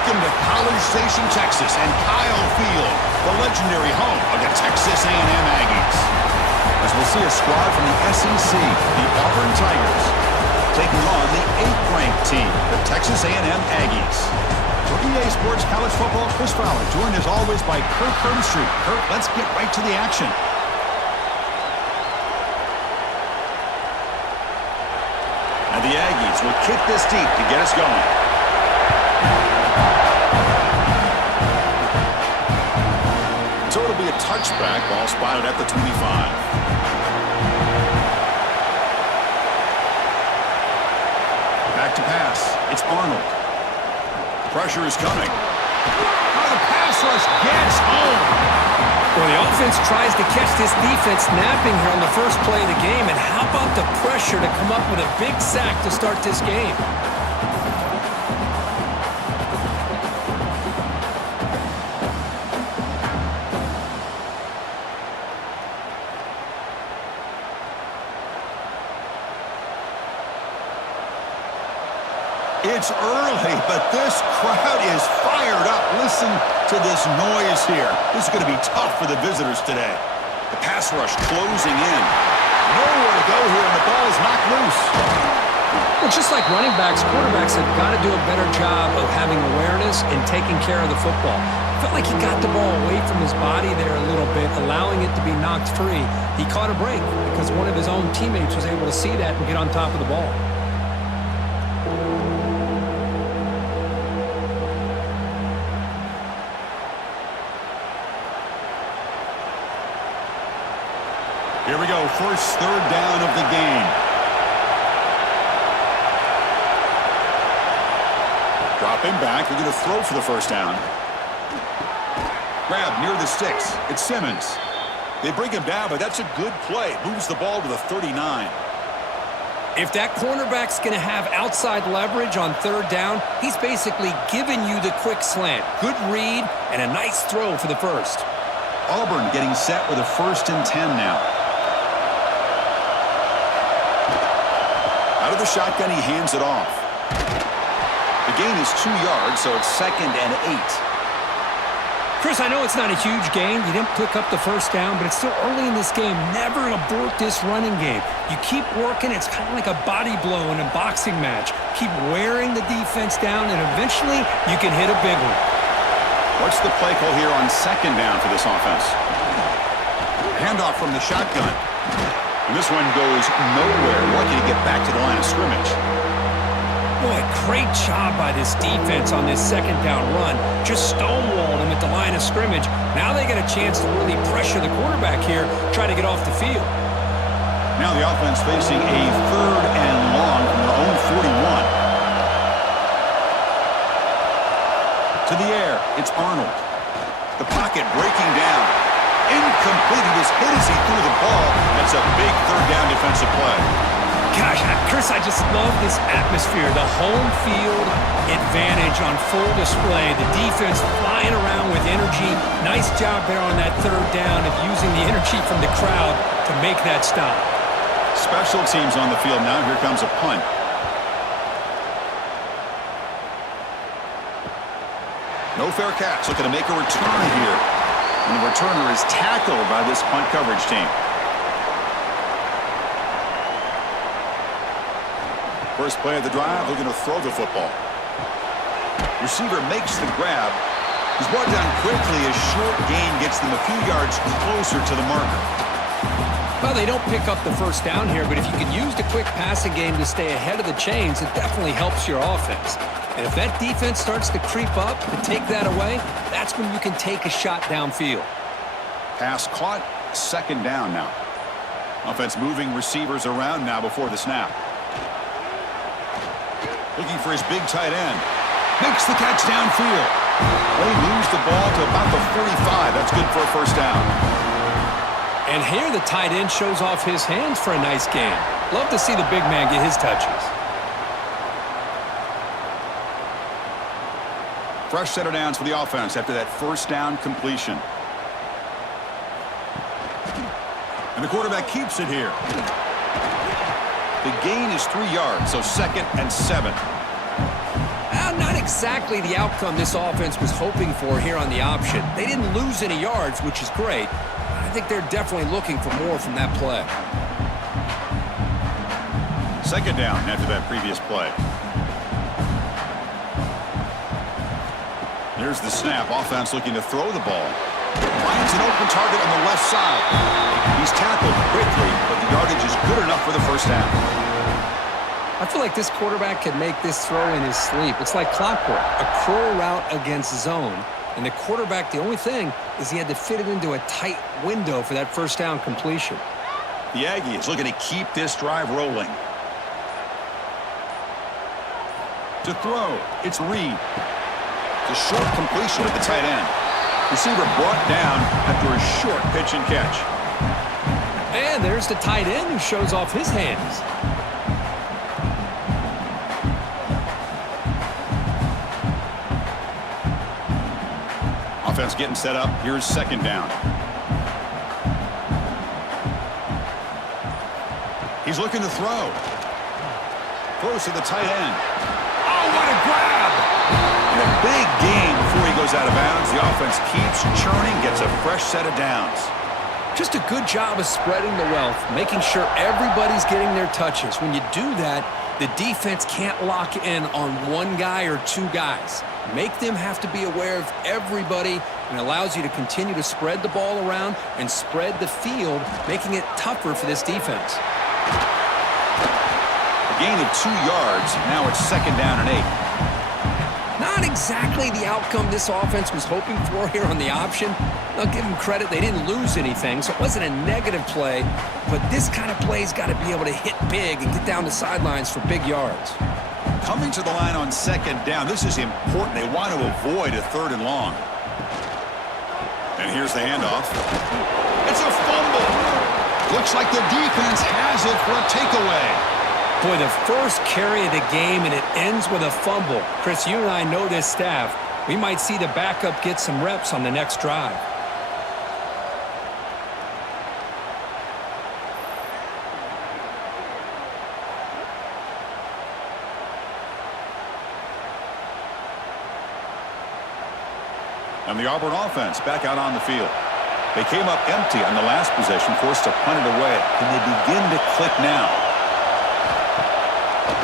Welcome to College Station, Texas, and Kyle Field, the legendary home of the Texas A&M Aggies. As we'll see a squad from the SEC, the Auburn Tigers, taking on the 8th-ranked team, the Texas A&M Aggies. For EA Sports College Football, Chris Fowler, joined as always by Kirk Herbstreit. Kirk, let's get right to the action. And the Aggies will kick this deep to get us going. So it'll be a touchback, ball spotted at the 25. Back to pass. It's Arnold. Pressure is coming. Oh, the pass rush gets home. Well, the offense tries to catch this defense napping here on the first play of the game. And how about the pressure to come up with a big sack to start this game? It's early, but this crowd is fired up. Listen to this noise here. This is going to be tough for the visitors today. The pass rush closing in. Nowhere to go here, and the ball is knocked loose. Well, just like running backs, quarterbacks have got to do a better job of having awareness and taking care of the football. Felt like he got the ball away from his body there a little bit, allowing it to be knocked free. He caught a break because one of his own teammates was able to see that and get on top of the ball. Here we go, first third down of the game. Dropping back, they're going to throw for the first down. Grab near the sticks. It's Simmons. They bring him down, but that's a good play. Moves the ball to the 39. If that cornerback's going to have outside leverage on third down, he's basically giving you the quick slant. Good read and a nice throw for the first. Auburn getting set with a 1st and 10 now. Out of the shotgun, he hands it off. The gain is 2 yards, so it's 2nd and 8. Chris, I know it's not a huge gain. You didn't pick up the first down, but it's still early in this game. Never abort this running game. You keep working. It's kind of like a body blow in a boxing match. Keep wearing the defense down, and eventually you can hit a big one. What's the play call here on 2nd down for this offense? Handoff from the shotgun. And this one goes nowhere. Lucky to get back to the line of scrimmage. Boy, great job by this defense on this 2nd down run. Just stonewalled him at the line of scrimmage. Now they get a chance to really pressure the quarterback here, try to get off the field. Now the offense facing a 3rd and long from their own 41. To the air, it's Arnold. The pocket breaking down. Incomplete. He was hit as he threw the ball. That's a big 3rd down defensive play. Gosh, Chris, I just love this atmosphere. The home field advantage on full display. The defense flying around with energy. Nice job there on that 3rd down of using the energy from the crowd to make that stop. Special teams on the field now. Here comes a punt. No fair catch. Looking to make a return here. And the returner is tackled by this punt coverage team. First play of the drive, looking to throw the football. Receiver makes the grab. He's brought down quickly. A short gain gets them a few yards closer to the marker. Well, they don't pick up the first down here, but if you can use the quick passing game to stay ahead of the chains, it definitely helps your offense. And if that defense starts to creep up and take that away, that's when you can take a shot downfield. Pass caught, 2nd down now. Offense moving receivers around now before the snap. Looking for his big tight end. Makes the catch downfield. They lose the ball to about the 45. That's good for a first down. And here the tight end shows off his hands for a nice gain. Love to see the big man get his touches. Fresh set of downs for the offense after that first down completion. And the quarterback keeps it here. The gain is 3 yards, so 2nd and 7. Not exactly the outcome this offense was hoping for here on the option. They didn't lose any yards, which is great. I think they're definitely looking for more from that play. Second down after that previous play. Here's the snap. Offense looking to throw the ball. Finds an open target on the left side. He's tackled quickly, but the yardage is good enough for the first down. I feel like this quarterback could make this throw in his sleep. It's like clockwork, a curl route against zone. And the quarterback, the only thing is he had to fit it into a tight window for that first down completion. The Aggies looking to keep this drive rolling. To throw, it's Reed. It's a short completion at the tight end. Receiver brought down after a short pitch and catch. And there's the tight end who shows off his hands. Offense getting set up. Here's second down. He's looking to throw. Throws to the tight end. Oh, what a grab! And a big gain before he goes out of bounds. The offense keeps churning, gets a fresh set of downs. Just a good job of spreading the wealth, making sure everybody's getting their touches. When you do that, the defense can't lock in on one guy or two guys. Make them have to be aware of everybody, and allows you to continue to spread the ball around and spread the field, making it tougher for this defense. A gain of 2 yards. Now it's second down and 8. Not exactly the outcome this offense was hoping for here on the option. I'll give them credit. They didn't lose anything, so it wasn't a negative play. But this kind of play's got to be able to hit big and get down the sidelines for big yards. Coming to the line on second down. This is important. They want to avoid a 3rd and long. And here's the handoff. It's a fumble. Looks like the defense has it for a takeaway. Boy, the first carry of the game, and it ends with a fumble. Chris, you and I know this staff. We might see the backup get some reps on the next drive. And the Auburn offense back out on the field. They came up empty on the last possession, forced to punt it away. Can they begin to click now?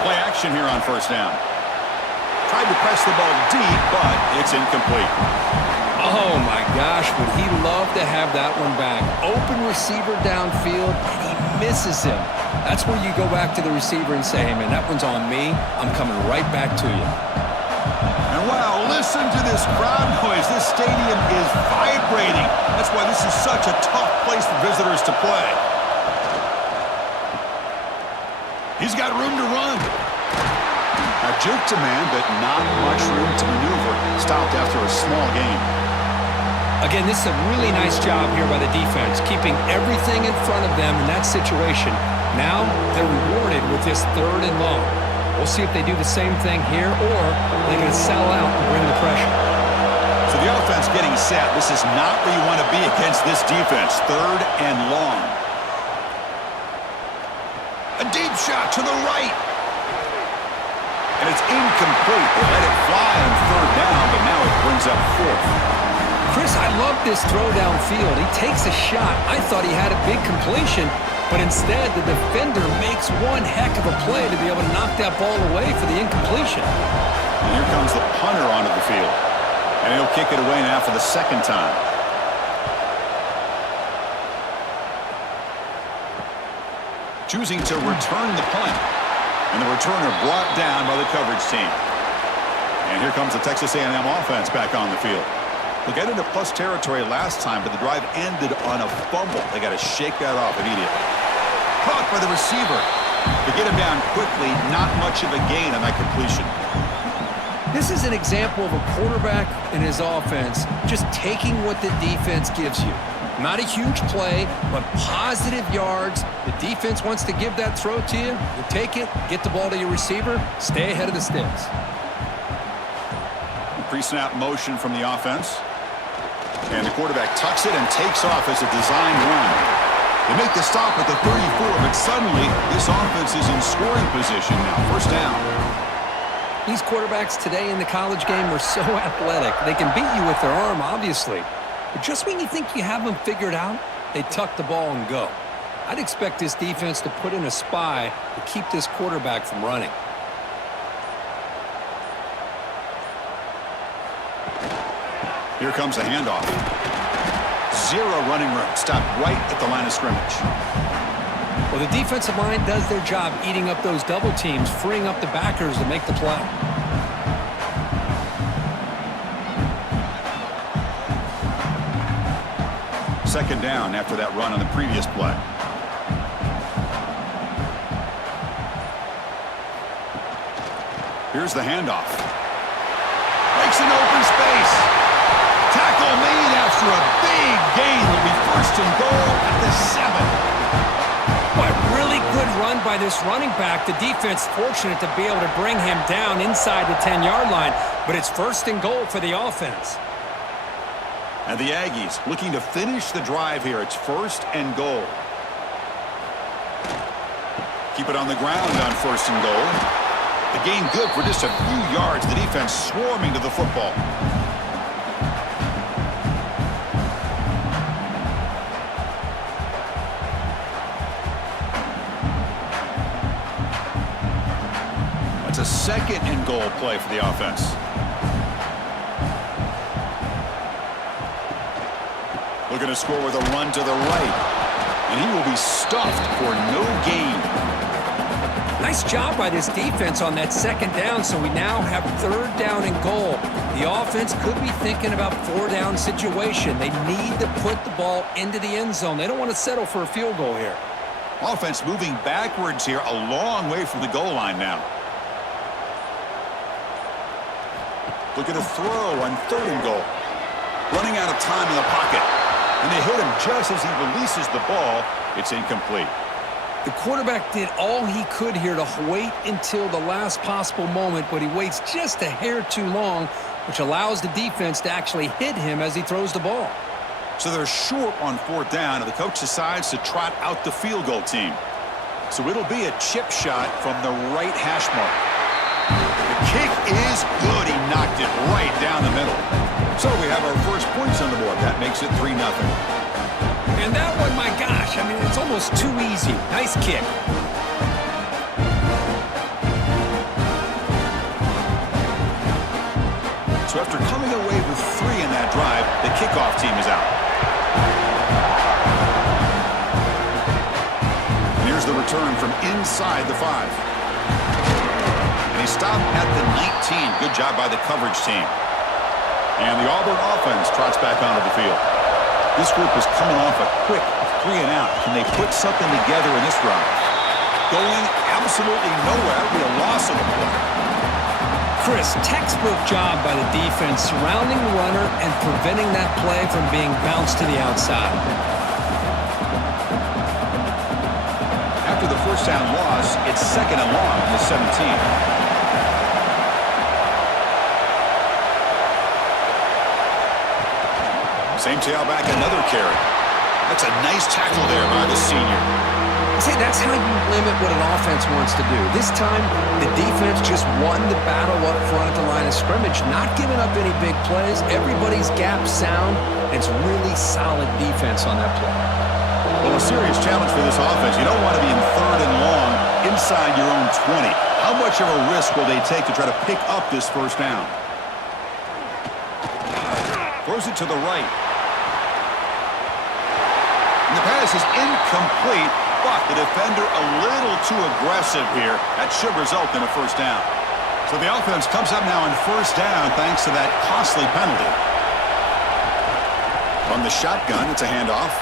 Play action here on first down. Tried to press the ball deep, but it's incomplete. Oh, my gosh, would he love to have that one back. Open receiver downfield, and he misses him. That's where you go back to the receiver and say, hey, man, that one's on me. I'm coming right back to you. And wow, listen to this crowd noise. This stadium is vibrating. That's why this is such a tough place for visitors to play. He's got room to run. A juke to man, but not much room to maneuver. Stopped after a small gain. Again, this is a really nice job here by the defense, keeping everything in front of them in that situation. Now they're rewarded with this 3rd and long. We'll see if they do the same thing here, or they're going to sell out and bring the pressure. So the offense getting set. This is not where you want to be against this defense. 3rd and long. A deep shot to the right. And it's incomplete. They let it fly on 3rd down, but now it brings up 4th. Chris, I love this throw downfield. He takes a shot. I thought he had a big completion, but instead the defender makes one heck of a play to be able to knock that ball away for the incompletion. And here comes the punter onto the field. And he'll kick it away now for the 2nd time. Choosing to return the punt. And the returner brought down by the coverage team. And here comes the Texas A&M offense back on the field. They got into plus territory last time, but the drive ended on a fumble. They got to shake that off immediately. Caught by the receiver. To get him down quickly, not much of a gain on that completion. This is an example of a quarterback and his offense just taking what the defense gives you. Not a huge play, but positive yards. The defense wants to give that throw to you. You take it, get the ball to your receiver, stay ahead of the sticks. Pre-snap motion from the offense. And the quarterback tucks it and takes off as a design run. They make the stop at the 34, but suddenly this offense is in scoring position now. First down. These quarterbacks today in the college game are so athletic. They can beat you with their arm, obviously. But just when you think you have them figured out, they tuck the ball and go. I'd expect this defense to put in a spy to keep this quarterback from running. Here comes a handoff. Zero running room. Stopped right at the line of scrimmage. Well, the defensive line does their job eating up those double teams, freeing up the backers to make the play. Second down after that run on the previous play. Here's the handoff. Makes an open space. Tackle made after a big gain. Will be first and goal at the 7. What really good run by this running back. The defense fortunate to be able to bring him down inside the 10-yard line, but it's first and goal for the offense. And the Aggies looking to finish the drive here. It's first and goal. Keep it on the ground on first and goal. The gain good for just a few yards. The defense swarming to the football. That's a second and goal play for the offense. Looking to score with a run to the right. And he will be stuffed for no gain. Nice job by this defense on that second down, so we now have third down and goal. The offense could be thinking about four-down situation. They need to put the ball into the end zone. They don't want to settle for a field goal here. Offense moving backwards here, a long way from the goal line now. Looking to throw on third and goal. Running out of time in the pocket. And they hit him just as he releases the ball. It's incomplete. The quarterback did all he could here to wait until the last possible moment, but he waits just a hair too long, which allows the defense to actually hit him as he throws the ball. So they're short on fourth down, and the coach decides to trot out the field goal team. So it'll be a chip shot from the right hash mark. The kick is good. He knocked it right down the middle. So we have our first points on the board. That makes it 3-0. And that one, my gosh, I mean, it's almost too easy. Nice kick. So after coming away with 3 in that drive, the kickoff team is out. And here's the return from inside the 5. And he stopped at the 19. Good job by the coverage team. And the Auburn offense trots back onto the field. This group is coming off a quick 3 and out. Can they put something together in this drive? Going absolutely nowhere. It'll be a loss of the play. Chris, textbook job by the defense surrounding the runner and preventing that play from being bounced to the outside. After the first down loss, it's second and long at the 17. Same tailback, another carry. That's a nice tackle there by the senior. See, that's how you limit what an offense wants to do. This time, the defense just won the battle up front at the line of scrimmage, not giving up any big plays. Everybody's gap sound. It's really solid defense on that play. Well, a serious challenge for this offense. You don't want to be in third and long inside your own 20. How much of a risk will they take to try to pick up this first down? Throws it to the right. The pass is incomplete, but the defender a little too aggressive here. That should result in a first down. So the offense comes up now on first down thanks to that costly penalty. From the shotgun, it's a handoff.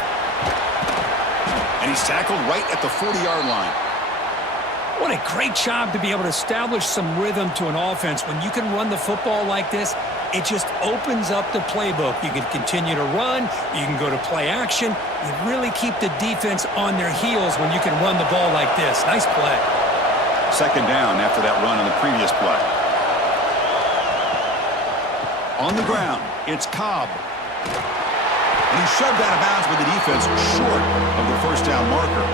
And he's tackled right at the 40-yard line. What a great job to be able to establish some rhythm to an offense. When you can run the football like this, it just opens up the playbook. You can continue to run. You can go to play action. You really keep the defense on their heels when you can run the ball like this. Nice play. Second down after that run on the previous play. On the ground, it's Cobb. And he shoved out of bounds with the defense short of the first down marker.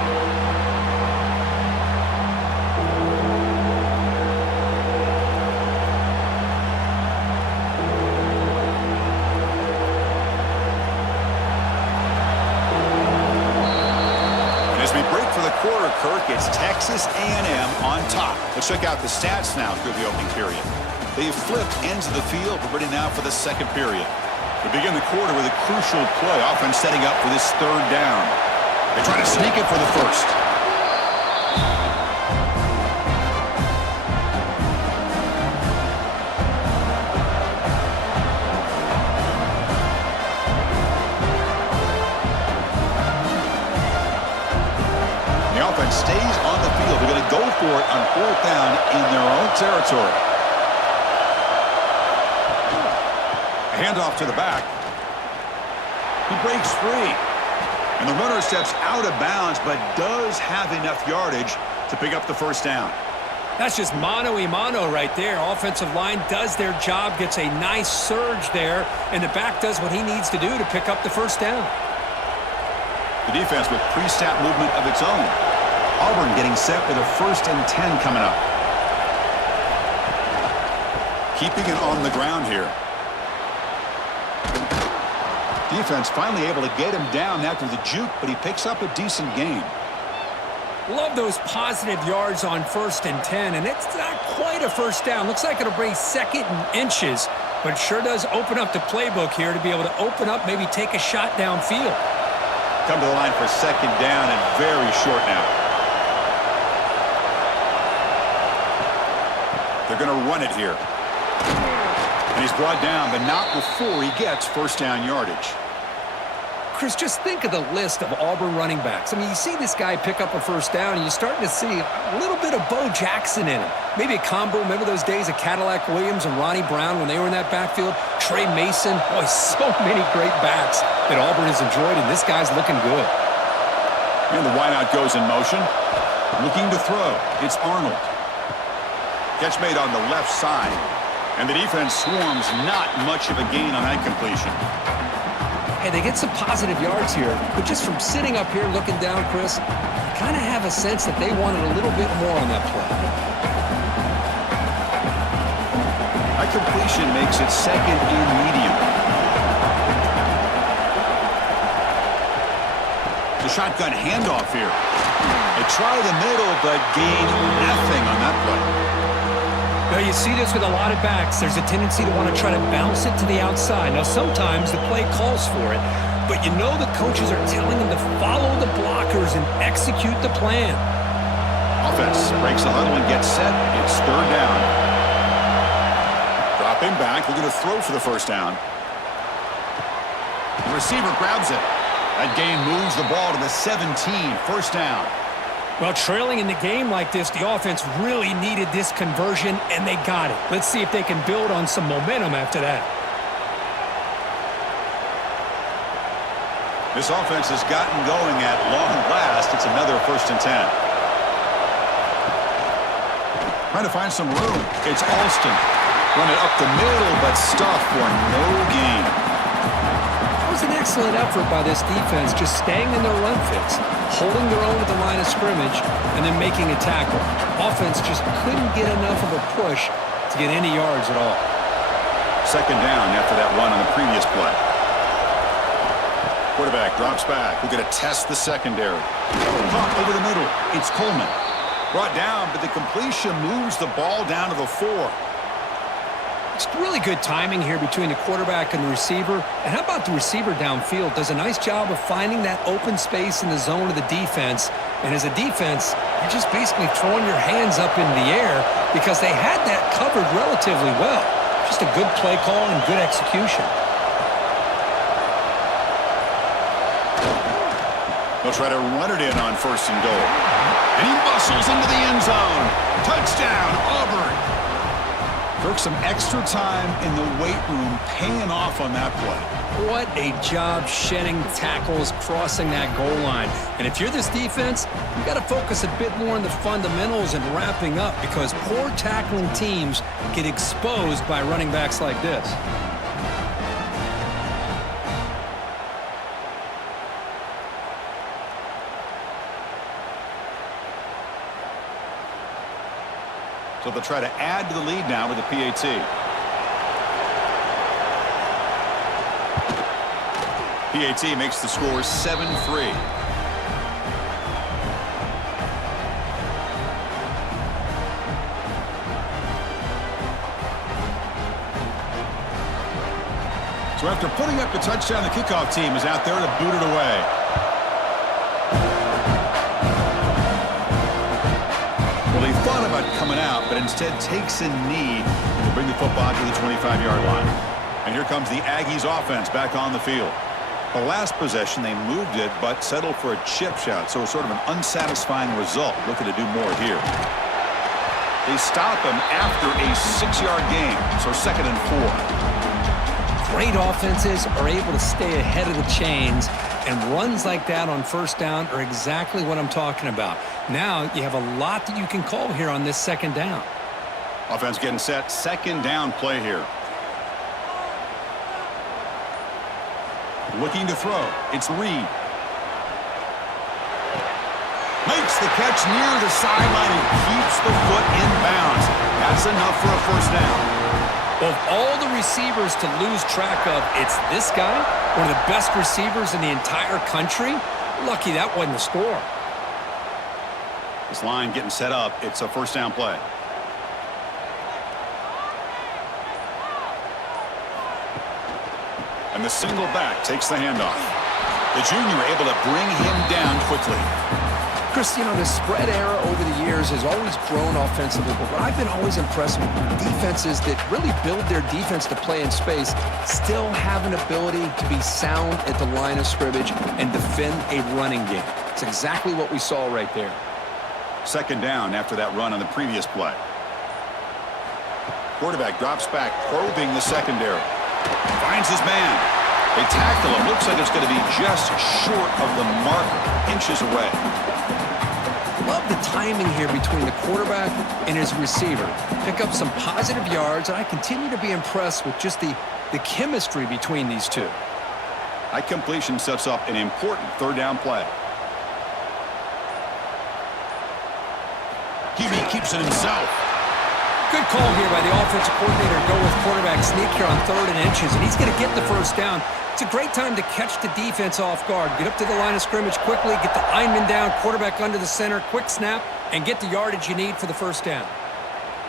Kirk, it's Texas A&M on top. Let's check out the stats now through the opening period. They've flipped ends of the field. We're ready now for the second period. We begin the quarter with a crucial play. Offense setting up for this third down. They try to sneak it for the first. The offense stays on the field. They're going to go for it on fourth down in their own territory. Handoff to the back. He breaks free. And the runner steps out of bounds, but does have enough yardage to pick up the first down. That's just mano-a-mano right there. Offensive line does their job, gets a nice surge there, and the back does what he needs to do to pick up the first down. The defense with pre-snap movement of its own. Auburn getting set with a 1st and 10 coming up. Keeping it on the ground here. Defense finally able to get him down after the juke, but he picks up a decent gain. Love those positive yards on 1st and 10, and it's not quite a first down. Looks like it'll bring 2nd and inches, but it sure does open up the playbook here to be able to open up, maybe take a shot downfield. Come to the line for 2nd down and very short now. They're going to run it here. And he's brought down, but not before he gets first down yardage. Chris, just think of the list of Auburn running backs. I mean, you see this guy pick up a first down, and you're starting to see a little bit of Bo Jackson in him. Maybe a combo. Remember those days of Cadillac Williams and Ronnie Brown when they were in that backfield? Trey Mason. Boy, so many great backs that Auburn has enjoyed, and this guy's looking good. And the wideout goes in motion. Looking to throw. It's Arnold. Catch made on the left side. And the defense swarms, not much of a gain on that completion. Hey, they get some positive yards here, but just from sitting up here looking down, Chris, you kind of have a sense that they wanted a little bit more on that play. That completion makes it 2nd and medium. The shotgun handoff here. They try the middle, but gain nothing on that play. Now, you see this with a lot of backs. There's a tendency to want to try to bounce it to the outside. Now, sometimes the play calls for it, but you know the coaches are telling them to follow the blockers and execute the plan. Offense breaks the huddle and gets set. It's 3rd down. Dropping back, looking to throw for the first down. The receiver grabs it. That gain moves the ball to the 17, first down. Well, trailing in the game like this, the offense really needed this conversion, and they got it. Let's see if they can build on some momentum after that. This offense has gotten going at long last. It's another 1st and 10. Trying to find some room. It's Alston. Run it up the middle, but stuffed for no gain. That was an excellent effort by this defense, just staying in their run fits, holding their own at the line of scrimmage, and then making a tackle. Offense just couldn't get enough of a push to get any yards at all. 2nd down after that run on the previous play. Quarterback drops back. We're going to test the secondary. Caught over the middle. It's Coleman. Brought down, but the completion moves the ball down to the 4. It's really good timing here between the quarterback and the receiver. And how about the receiver downfield? Does a nice job of finding that open space in the zone of the defense. And as a defense, you're just basically throwing your hands up in the air because they had that covered relatively well. Just a good play call and good execution. They'll try to run it in on 1st and goal. And he muscles into the end zone. Touchdown, Auburn. Took some extra time in the weight room paying off on that play. What a job shedding tackles, crossing that goal line. And if you're this defense, you got to focus a bit more on the fundamentals and wrapping up because poor tackling teams get exposed by running backs like this. So they'll try to add to the lead now with the PAT. PAT makes the score 7-3. So after putting up the touchdown, the kickoff team is out there to boot it away. Well, he thought about coming out, but instead takes a knee to bring the football to the 25-yard line. And here comes the Aggies offense back on the field. The last possession, they moved it, but settled for a chip shot, so it's sort of an unsatisfying result. Looking to do more here. They stop him after a 6-yard gain, so 2nd and 4. Great offenses are able to stay ahead of the chains, and runs like that on 1st down are exactly what I'm talking about. Now you have a lot that you can call here on this 2nd down. Offense getting set, 2nd down play here. Looking to throw. It's Reed. Makes the catch near the sideline and keeps the foot in bounds. That's enough for a 1st down. Of all the receivers to lose track of, it's this guy, one of the best receivers in the entire country. Lucky that wasn't the score. This line getting set up. It's a 1st down play. And the single back takes the handoff. The junior able to bring him down quickly. Chris, you know, the spread era over the years has always grown offensively, but what I've been always impressed with defenses that really build their defense to play in space still have an ability to be sound at the line of scrimmage and defend a running game. It's exactly what we saw right there. 2nd down after that run on the previous play. Quarterback drops back, probing the secondary. Finds his man. They tackle him. Looks like it's going to be just short of the marker, inches away. Love the timing here between the quarterback and his receiver. Pick up some positive yards, and I continue to be impressed with just the chemistry between these two. That completion sets up an important 3rd down play. QB keeps it himself. Good call here by the offensive coordinator to go with quarterback sneak here on 3rd and inches, and he's going to get the 1st down. It's a great time to catch the defense off guard. Get up to the line of scrimmage quickly, get the lineman down, quarterback under the center, quick snap, and get the yardage you need for the 1st down.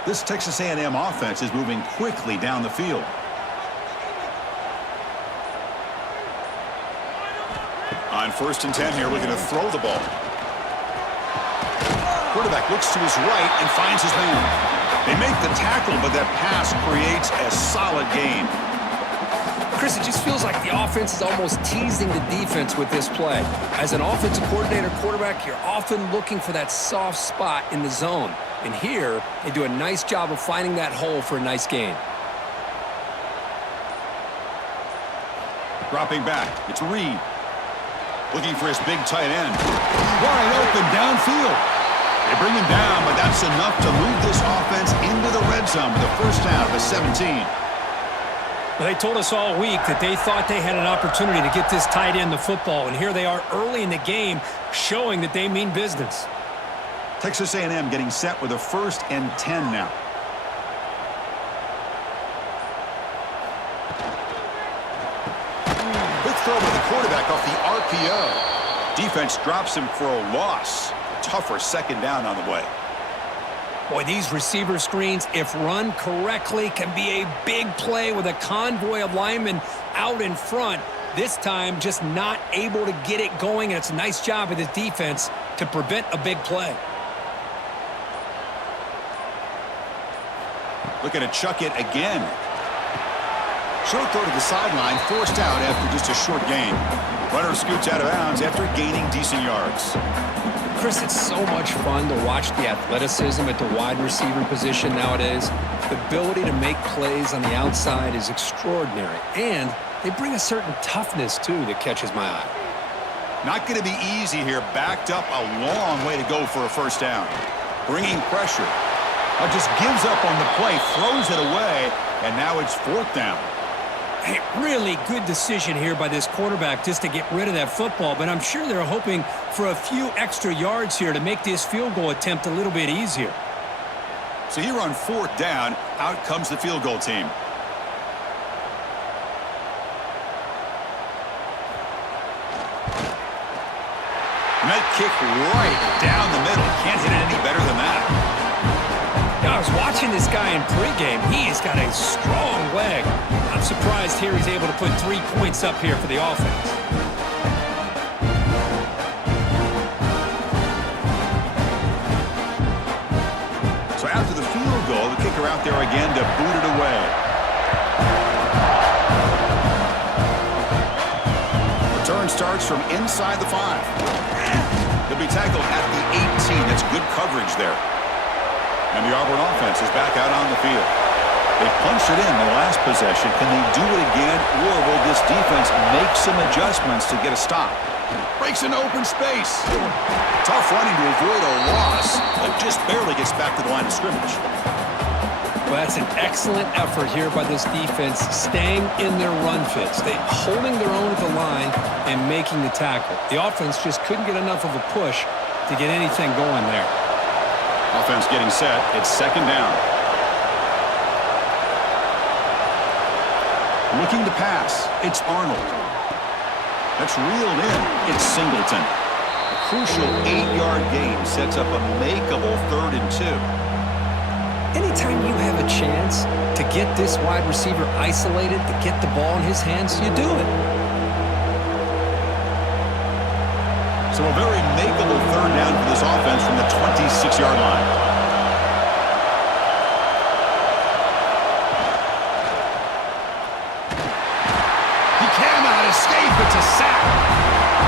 This Texas A&M offense is moving quickly down the field. On 1st and 10 here, looking to throw the ball. Quarterback looks to his right and finds his man. They make the tackle, but that pass creates a solid gain. Chris, it just feels like the offense is almost teasing the defense with this play. As an offensive coordinator quarterback, you're often looking for that soft spot in the zone. And here, they do a nice job of finding that hole for a nice gain. Dropping back, it's Reed. Looking for his big tight end. Wide open downfield. They bring him down, but that's enough to move this offense into the red zone with a 1st down of the 17. Well, they told us all week that they thought they had an opportunity to get this tight end the football, and here they are early in the game showing that they mean business. Texas A&M getting set with a 1st and 10 now. Quick throw by the quarterback off the RPO. Defense drops him for a loss. Tougher 2nd down on the way. Boy, these receiver screens, if run correctly, can be a big play with a convoy of linemen out in front. This time, just not able to get it going, and it's a nice job of the defense to prevent a big play. Looking to chuck it again. Short throw to the sideline, forced out after just a short gain. Runner scoots out of bounds after gaining decent yards. Chris, it's so much fun to watch the athleticism at the wide receiver position nowadays. The ability to make plays on the outside is extraordinary, and they bring a certain toughness, too, that catches my eye. Not going to be easy here. Backed up a long way to go for a 1st down. Bringing pressure. Just gives up on the play, throws it away, and now it's 4th down. Hey, really good decision here by this quarterback just to get rid of that football, but I'm sure they're hoping for a few extra yards here to make this field goal attempt a little bit easier. So here on 4th down, out comes the field goal team. Night kick right down the middle. Can't hit it any better than that. Now, I was watching this guy in pregame. He has got a strong leg. Now, I'm surprised here he's able to put 3 points up here for the offense. So after the field goal, the kicker out there again to boot it away. Return starts from inside the 5. He'll be tackled at the 18. That's good coverage there. And the Auburn offense is back out on the field. They punched it in the last possession. Can they do it again, or will this defense make some adjustments to get a stop? Breaks into open space. Tough running to avoid a loss, but just barely gets back to the line of scrimmage. Well, that's an excellent effort here by this defense, staying in their run fits. They holding their own at the line and making the tackle. The offense just couldn't get enough of a push to get anything going there. Offense getting set. It's second down. Looking to pass. It's Arnold. That's reeled in. It's Singleton. A crucial 8-yard gain sets up a makeable 3rd and 2. Anytime you have a chance to get this wide receiver isolated, to get the ball in his hands, you do it. So a very makeable 3rd down for this offense from the 26-yard line. He cannot escape. It's a sack.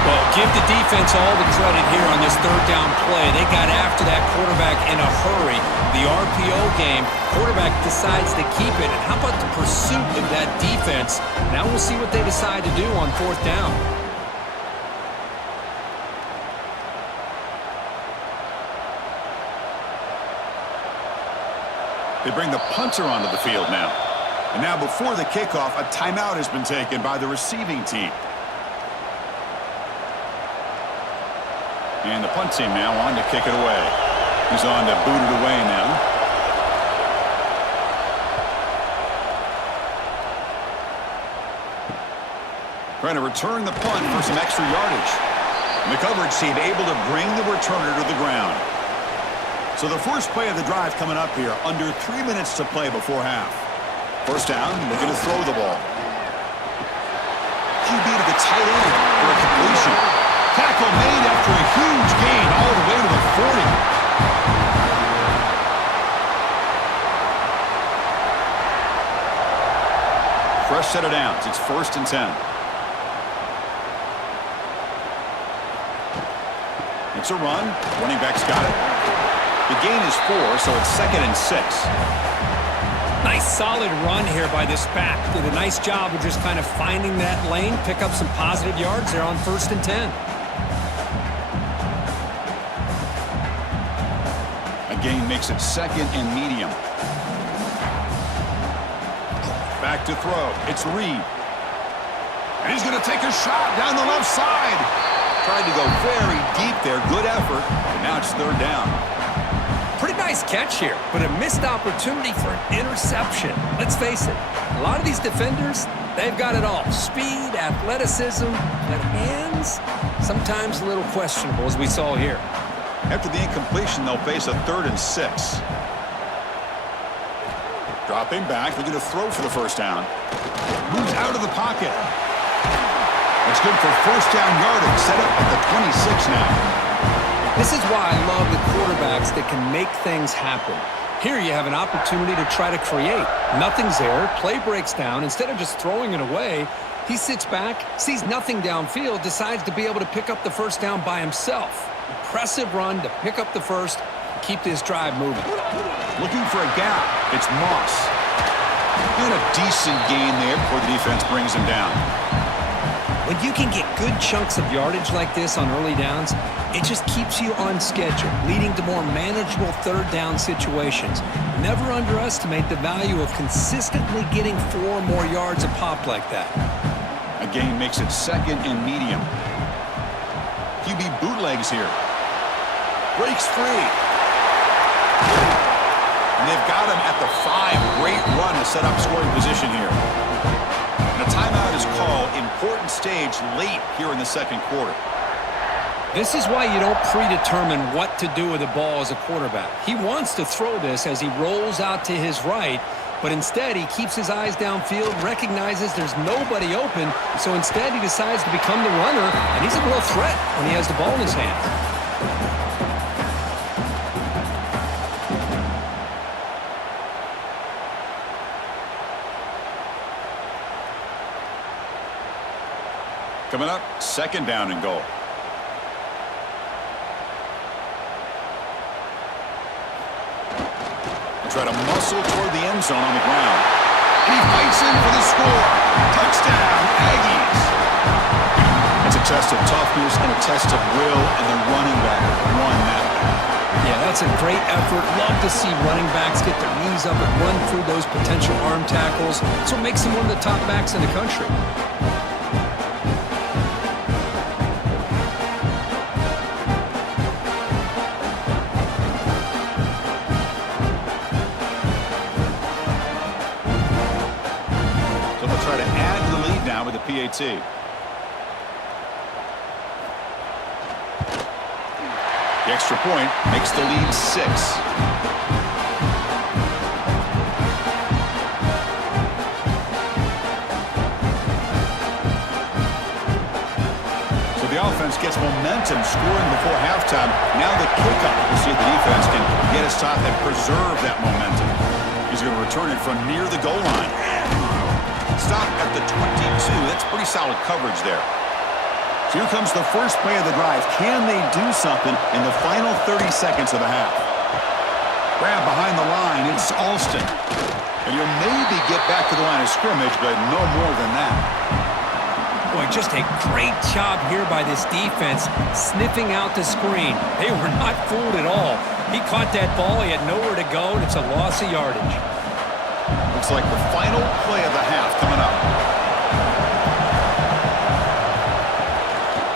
Well, give the defense all the credit here on this 3rd down play. They got after that quarterback in a hurry. The RPO game, quarterback decides to keep it. And how about the pursuit of that defense? Now we'll see what they decide to do on 4th down. They bring the punter onto the field now. And now before the kickoff, a timeout has been taken by the receiving team. And the punt team now on to kick it away. He's on to boot it away now. Trying to return the punt for some extra yardage. And the coverage team able to bring the returner to the ground. So the first play of the drive coming up here, under 3 minutes to play before half. First down, looking to throw the ball. QB to the tight end for a completion. Tackle made after a huge gain all the way to the 40. Fresh set of downs. It's 1st and 10. It's a run. Running back's got it. The gain is 4, so it's 2nd and 6. Nice solid run here by this back. Did a nice job of just kind of finding that lane, pick up some positive yards there on 1st and 10. A gain makes it 2nd and medium. Back to throw. It's Reed. And he's going to take a shot down the left side. Tried to go very deep there. Good effort. And now it's 3rd down. Pretty nice catch here, but a missed opportunity for an interception. Let's face it, a lot of these defenders, they've got it all. Speed, athleticism, but hands, sometimes a little questionable, as we saw here. After the incompletion, they'll face a 3rd and 6. Dropping back, looking to throw for the first down. Moves out of the pocket. That's good for 1st down yardage, set up at the 26 now. This is why I love the quarterbacks that can make things happen. Here you have an opportunity to try to create. Nothing's there. Play breaks down. Instead of just throwing it away, he sits back, sees nothing downfield, decides to be able to pick up the 1st down by himself. Impressive run to pick up the 1st, keep this drive moving. Looking for a gap. It's Moss. And a decent gain there before the defense brings him down. When you can get good chunks of yardage like this on early downs, it just keeps you on schedule, leading to more manageable 3rd down situations. Never underestimate the value of consistently getting 4 or more yards a pop like that. A gain makes it 2nd and medium. QB bootlegs here. Breaks free. And they've got him at the 5. Great run to set up scoring position here. And a timeout is called. Important stage late here in the 2nd quarter. This is why you don't predetermine what to do with the ball as a quarterback. He wants to throw this as he rolls out to his right, But instead, he keeps his eyes downfield, recognizes there's nobody open, so instead he decides to become the runner, and he's a real threat when he has the ball in his hand. Coming up, 2nd down and goal. Try to muscle toward the end zone on the ground. And he fights in for the score. Touchdown, Aggies. It's a test of toughness and a test of will, and the running back won that one. Yeah, that's a great effort. Love to see running backs get their knees up and run through those potential arm tackles. That's what makes him one of the top backs in the country. PAT. The extra point makes the lead 6. So the offense gets momentum scoring before halftime. Now the kickoff. We'll see if the defense can get a stop and preserve that momentum. He's going to return it from near the goal line. Stop at the 22. That's pretty solid coverage there. So here comes the first play of the drive. Can they do something in the final 30 seconds of the half? Grab behind the line. It's Alston. And you'll maybe get back to the line of scrimmage, but no more than that. Boy, just a great job here by this defense, sniffing out the screen. They were not fooled at all. He caught that ball. He had nowhere to go, and it's a loss of yardage. Looks like the final play of the half coming up.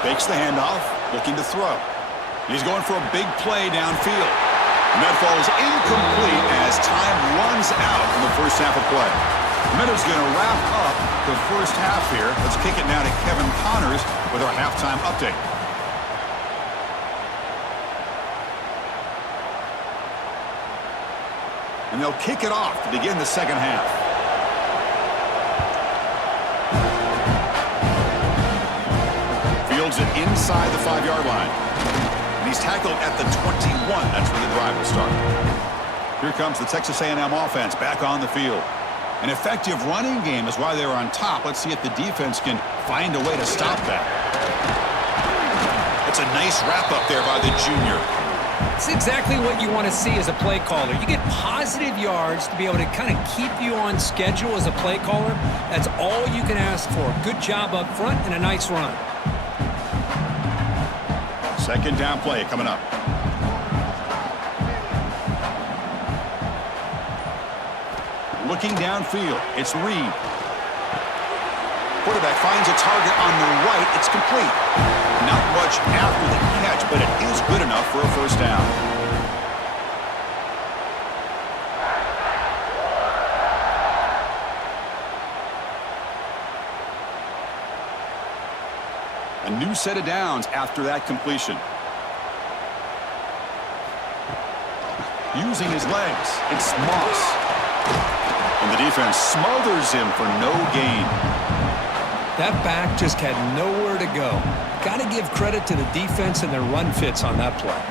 Fakes the handoff, looking to throw. He's going for a big play downfield. And that falls incomplete as time runs out in the first half of play. Meadows going to wrap up the first half here. Let's kick it now to Kevin Connors with our halftime update. And they'll kick it off to begin the second half. Fields it inside the 5-yard line. And he's tackled at the 21. That's where the drive will start. Here comes the Texas A&M offense back on the field. An effective running game is why they're on top. Let's see if the defense can find a way to stop that. It's a nice wrap-up there by the junior. It's exactly what you want to see as a play caller. You get positive yards to be able to kind of keep you on schedule as a play caller. That's all you can ask for. Good job up front and a nice run. Second down play coming up. Looking downfield, it's Reed. Quarterback finds a target on the right. It's complete. Not much after the catch, but it is good enough for a first down. A new set of downs after that completion. Using his legs, it's Moss. And the defense smothers him for no gain. That back just had nowhere to go. Got to give credit to the defense and their run fits on that play.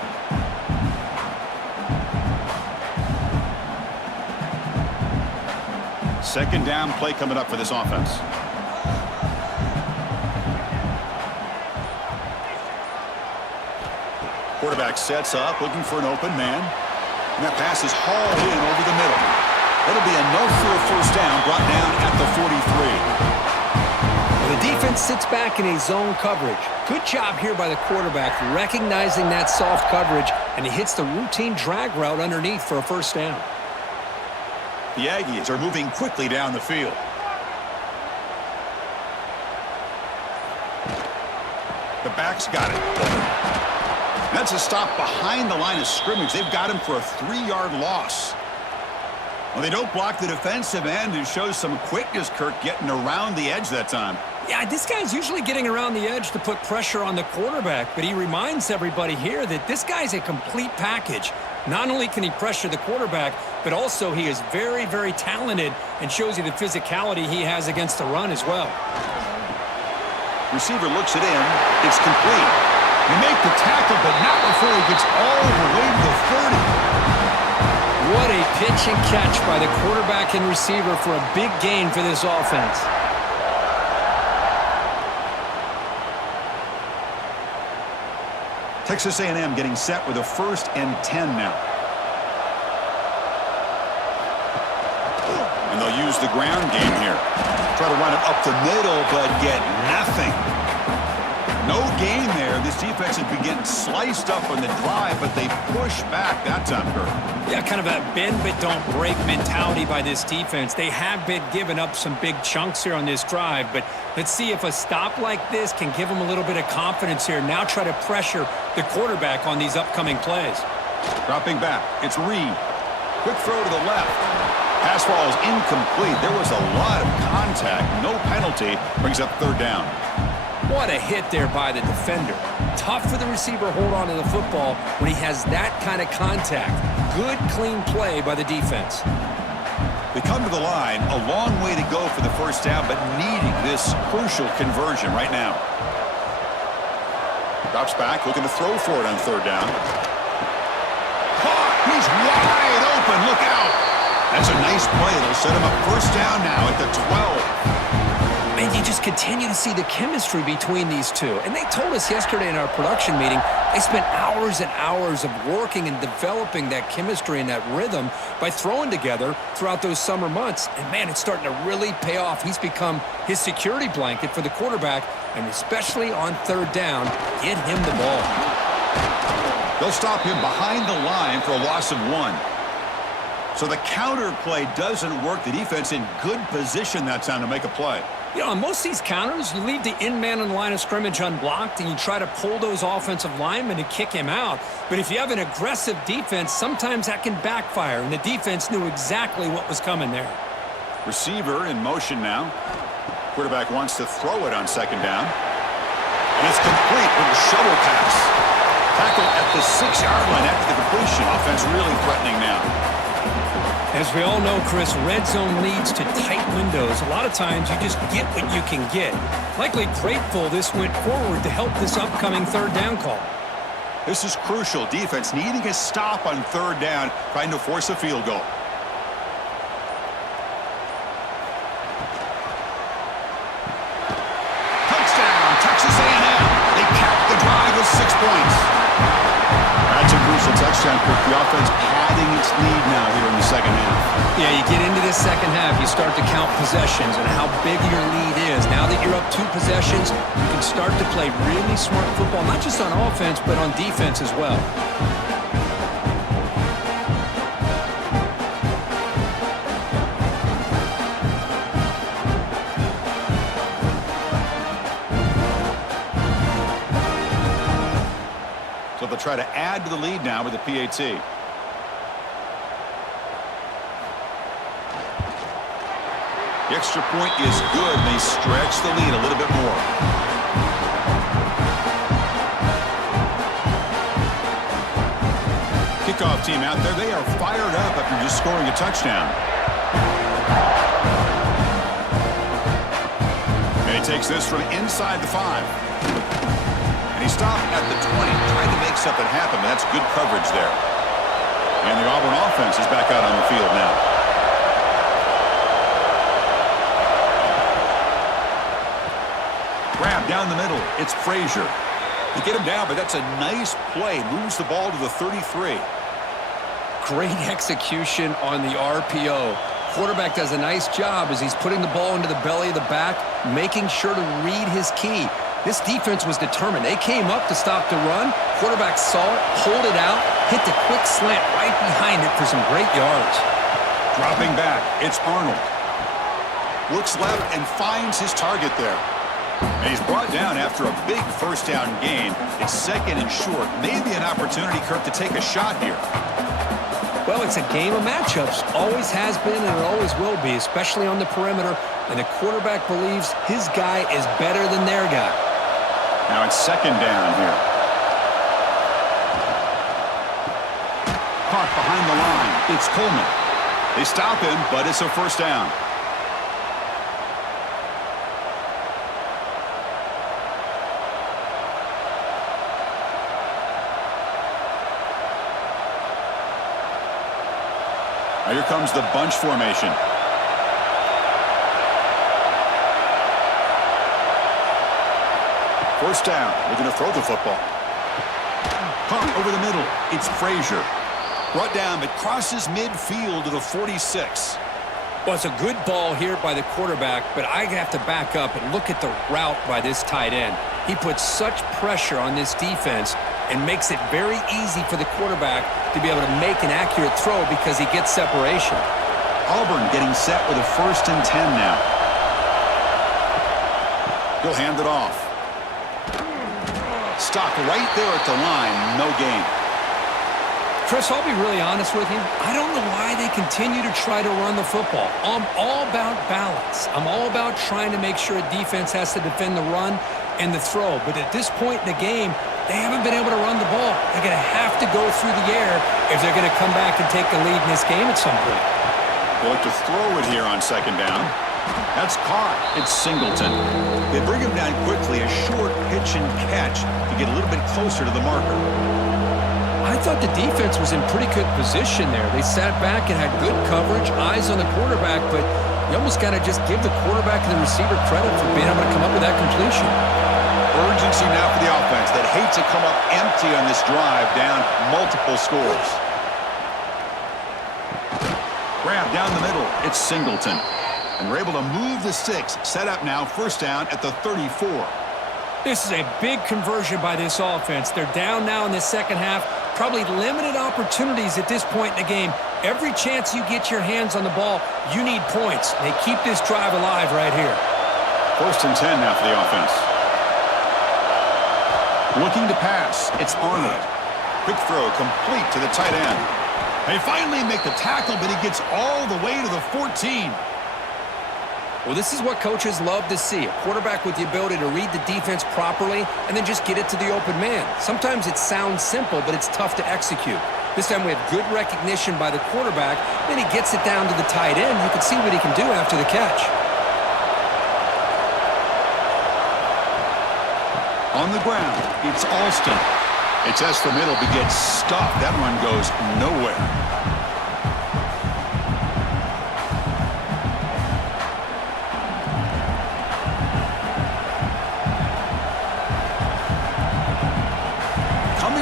Second down play coming up for this offense. Quarterback sets up, looking for an open man. And that pass is hauled in over the middle. That'll be enough for a first down, brought down at the 43. The defense sits back in a zone coverage. Good job here by the quarterback, recognizing that soft coverage, and he hits the routine drag route underneath for a first down. The Aggies are moving quickly down the field. The back's got it. That's a stop behind the line of scrimmage. They've got him for a 3-yard loss. Well, they don't block the defensive end, who shows some quickness, Kirk, getting around the edge that time. Yeah, this guy's usually getting around the edge to put pressure on the quarterback, but he reminds everybody here that this guy's a complete package. Not only can he pressure the quarterback, but also he is very, very talented and shows you the physicality he has against the run as well. Receiver looks it in. It's complete. You make the tackle, but not before he gets all the way to the 30. What a pitch and catch by the quarterback and receiver for a big gain for this offense. Texas A&M getting set with a 1st and 10 now. And they'll use the ground game here. Try to run it up the middle, but get nothing. No gain there. This defense has been getting sliced up on the drive, but they push back that time, Kurt. Yeah, kind of a bend but don't break mentality by this defense. They have been giving up some big chunks here on this drive, but let's see if a stop like this can give them a little bit of confidence here. Now try to pressure the quarterback on these upcoming plays. Dropping back, it's Reed. Quick throw to the left. Pass ball is incomplete. There was a lot of contact. No penalty. Brings up 3rd down. What a hit there by the defender. Tough for the receiver to hold on to the football when he has that kind of contact. Good, clean play by the defense. They come to the line. A long way to go for the 1st down, but needing this crucial conversion right now. Drops back, looking to throw for it on 3rd down. Caught! He's wide open. Look out! That's a nice play. It'll set him up 1st down now at the 12. And you just continue to see the chemistry between these two. And they told us yesterday in our production meeting, they spent hours and hours of working and developing that chemistry and that rhythm by throwing together throughout those summer months. And, man, it's starting to really pay off. He's become his security blanket for the quarterback, and especially on 3rd down, get him the ball. They'll stop him behind the line for a loss of 1. So the counter play doesn't work. The defense in good position that time to make a play. You know, on most of these counters, you leave the in-man on the line of scrimmage unblocked, and you try to pull those offensive linemen and kick him out. But if you have an aggressive defense, sometimes that can backfire, and the defense knew exactly what was coming there. Receiver in motion now. Quarterback wants to throw it on 2nd down. And it's complete with a shovel pass. Tackle at the 6-yard line after the completion. Offense really threatening now. As we all know, Chris, red zone leads to tight windows. A lot of times you just get what you can get. Likely grateful this went forward to help this upcoming 3rd down call. This is crucial. Defense needing a stop on 3rd down, trying to force a field goal. Touchdown, Texas A&M. They capped the drive with 6 points. That's a crucial touchdown, Kirk. The offense padding its lead now here in the 2nd half. Yeah, you get into this 2nd half, you start to count possessions and how big your lead is. Now that you're up 2 possessions, you can start to play really smart football, not just on offense, but on defense as well. So they'll try to add to the lead now with the PAT. The extra point is good. They stretch the lead a little bit more. Kickoff team out there. They are fired up after just scoring a touchdown. And he takes this from inside the 5. And he stopped at the 20, trying to make something happen, but that's good coverage there. And the Auburn offense is back out on the field now. Grab down the middle. It's Frazier. They get him down, but that's a nice play. Moves the ball to the 33. Great execution on the RPO. Quarterback does a nice job as he's putting the ball into the belly of the back, making sure to read his key. This defense was determined. They came up to stop the run. Quarterback saw it, pulled it out, hit the quick slant right behind it for some great yards. Dropping back, it's Arnold. Looks left and finds his target there. And he's brought down after a big 1st down gain. It's 2nd and short. Maybe an opportunity, Kirk, to take a shot here. Well, it's a game of matchups. Always has been and it always will be, especially on the perimeter. And the quarterback believes his guy is better than their guy. Now it's 2nd down here. caught behind the line. It's Coleman. They stop him, but it's a first down. Now here comes the bunch formation. First down. We're going to throw the football. Pump over the middle. It's Frazier. Brought down, but crosses midfield to the 46. Well, it's a good ball here by the quarterback, but I have to back up and look at the route by this tight end. He puts such pressure on this defense and makes it very easy for the quarterback to be able to make an accurate throw because he gets separation. Auburn getting set with a 1st and 10 now. He'll hand it off. Stopped right there at the line. No gain. Chris, I'll be really honest with you. I don't know why they continue to try to run the football. I'm all about balance. I'm all about trying to make sure a defense has to defend the run and the throw. But at this point in the game, they haven't been able to run the ball. They're going to have to go through the air if they're going to come back and take the lead in this game at some point. They'll look to throw it here on 2nd down. That's caught. It's Singleton. They bring him down quickly, a short pitch and catch to get a little bit closer to the marker. I thought the defense was in pretty good position there. They sat back and had good coverage, eyes on the quarterback, but you almost got to just give the quarterback and the receiver credit for being able to come up with that completion. Urgency now for the offense that hates to come up empty on this drive, down multiple scores. Grab down the middle. It's Singleton. And we're able to move the sticks. Set up now, 1st down at the 34. This is a big conversion by this offense. They're down now in the second half. Probably limited opportunities at this point in the game. Every chance you get your hands on the ball, you need points. They keep this drive alive right here. 1st and 10 now for the offense. Looking to pass. It's Arnold. Quick throw complete to the tight end. They finally make the tackle, but he gets all the way to the 14. Well, this is what coaches love to see. A quarterback with the ability to read the defense properly and then just get it to the open man. Sometimes it sounds simple, but it's tough to execute. This time we have good recognition by the quarterback. Then he gets it down to the tight end. You can see what he can do after the catch. On the ground, it's Alston. It's S the middle, but gets stopped. That run goes nowhere.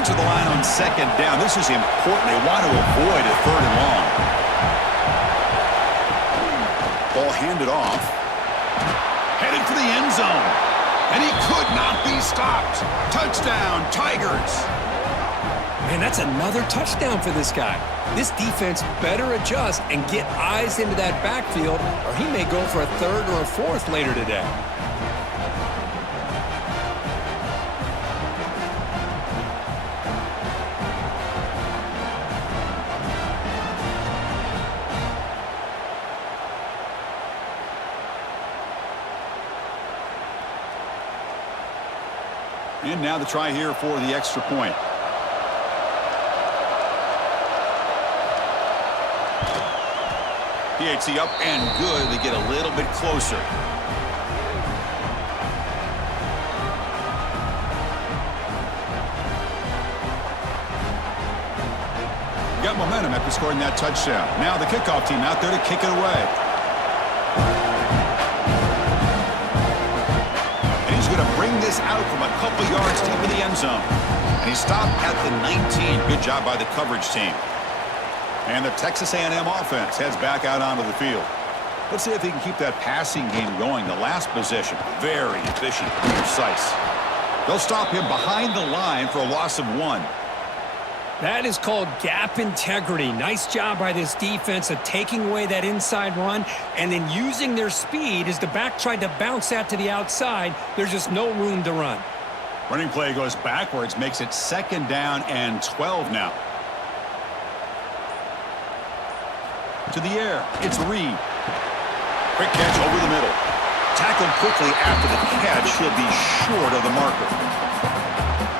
To the line on 2nd down. This is important. They want to avoid a 3rd and long. Ball handed off. Headed for the end zone. And he could not be stopped. Touchdown, Tigers. Man, that's another touchdown for this guy. This defense better adjust and get eyes into that backfield, or he may go for a 3rd or a 4th later today. And now the try here for the extra point. PHC up and good. They get a little bit closer. Got momentum after scoring that touchdown. Now the kickoff team out there to kick it away. Bring this out from a couple yards deep in the end zone. And he stopped at the 19. Good job by the coverage team. And the Texas A&M offense heads back out onto the field. Let's see if he can keep that passing game going. The last possession, very efficient and precise. They'll stop him behind the line for a loss of 1. That is called gap integrity. Nice job by this defense of taking away that inside run and then using their speed as the back tried to bounce that to the outside. There's just no room to run. Running play goes backwards, makes it 2nd down and 12 now. To the air, it's Reed. Quick catch over the middle. Tackled quickly after the catch. He'll be short of the marker.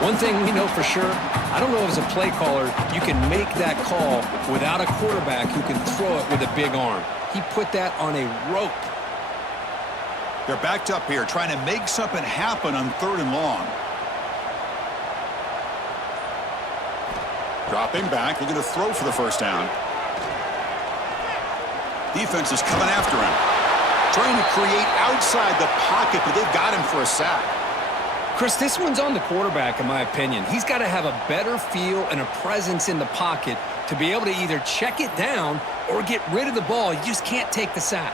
One thing we know for sure, I don't know if as a play caller you can make that call without a quarterback who can throw it with a big arm. He put that on a rope. They're backed up here trying to make something happen on 3rd and long. Dropping back, looking to throw for the first down. Defense is coming after him. Trying to create outside the pocket, but they've got him for a sack. Chris, this one's on the quarterback, in my opinion. He's got to have a better feel and a presence in the pocket to be able to either check it down or get rid of the ball. You just can't take the sack.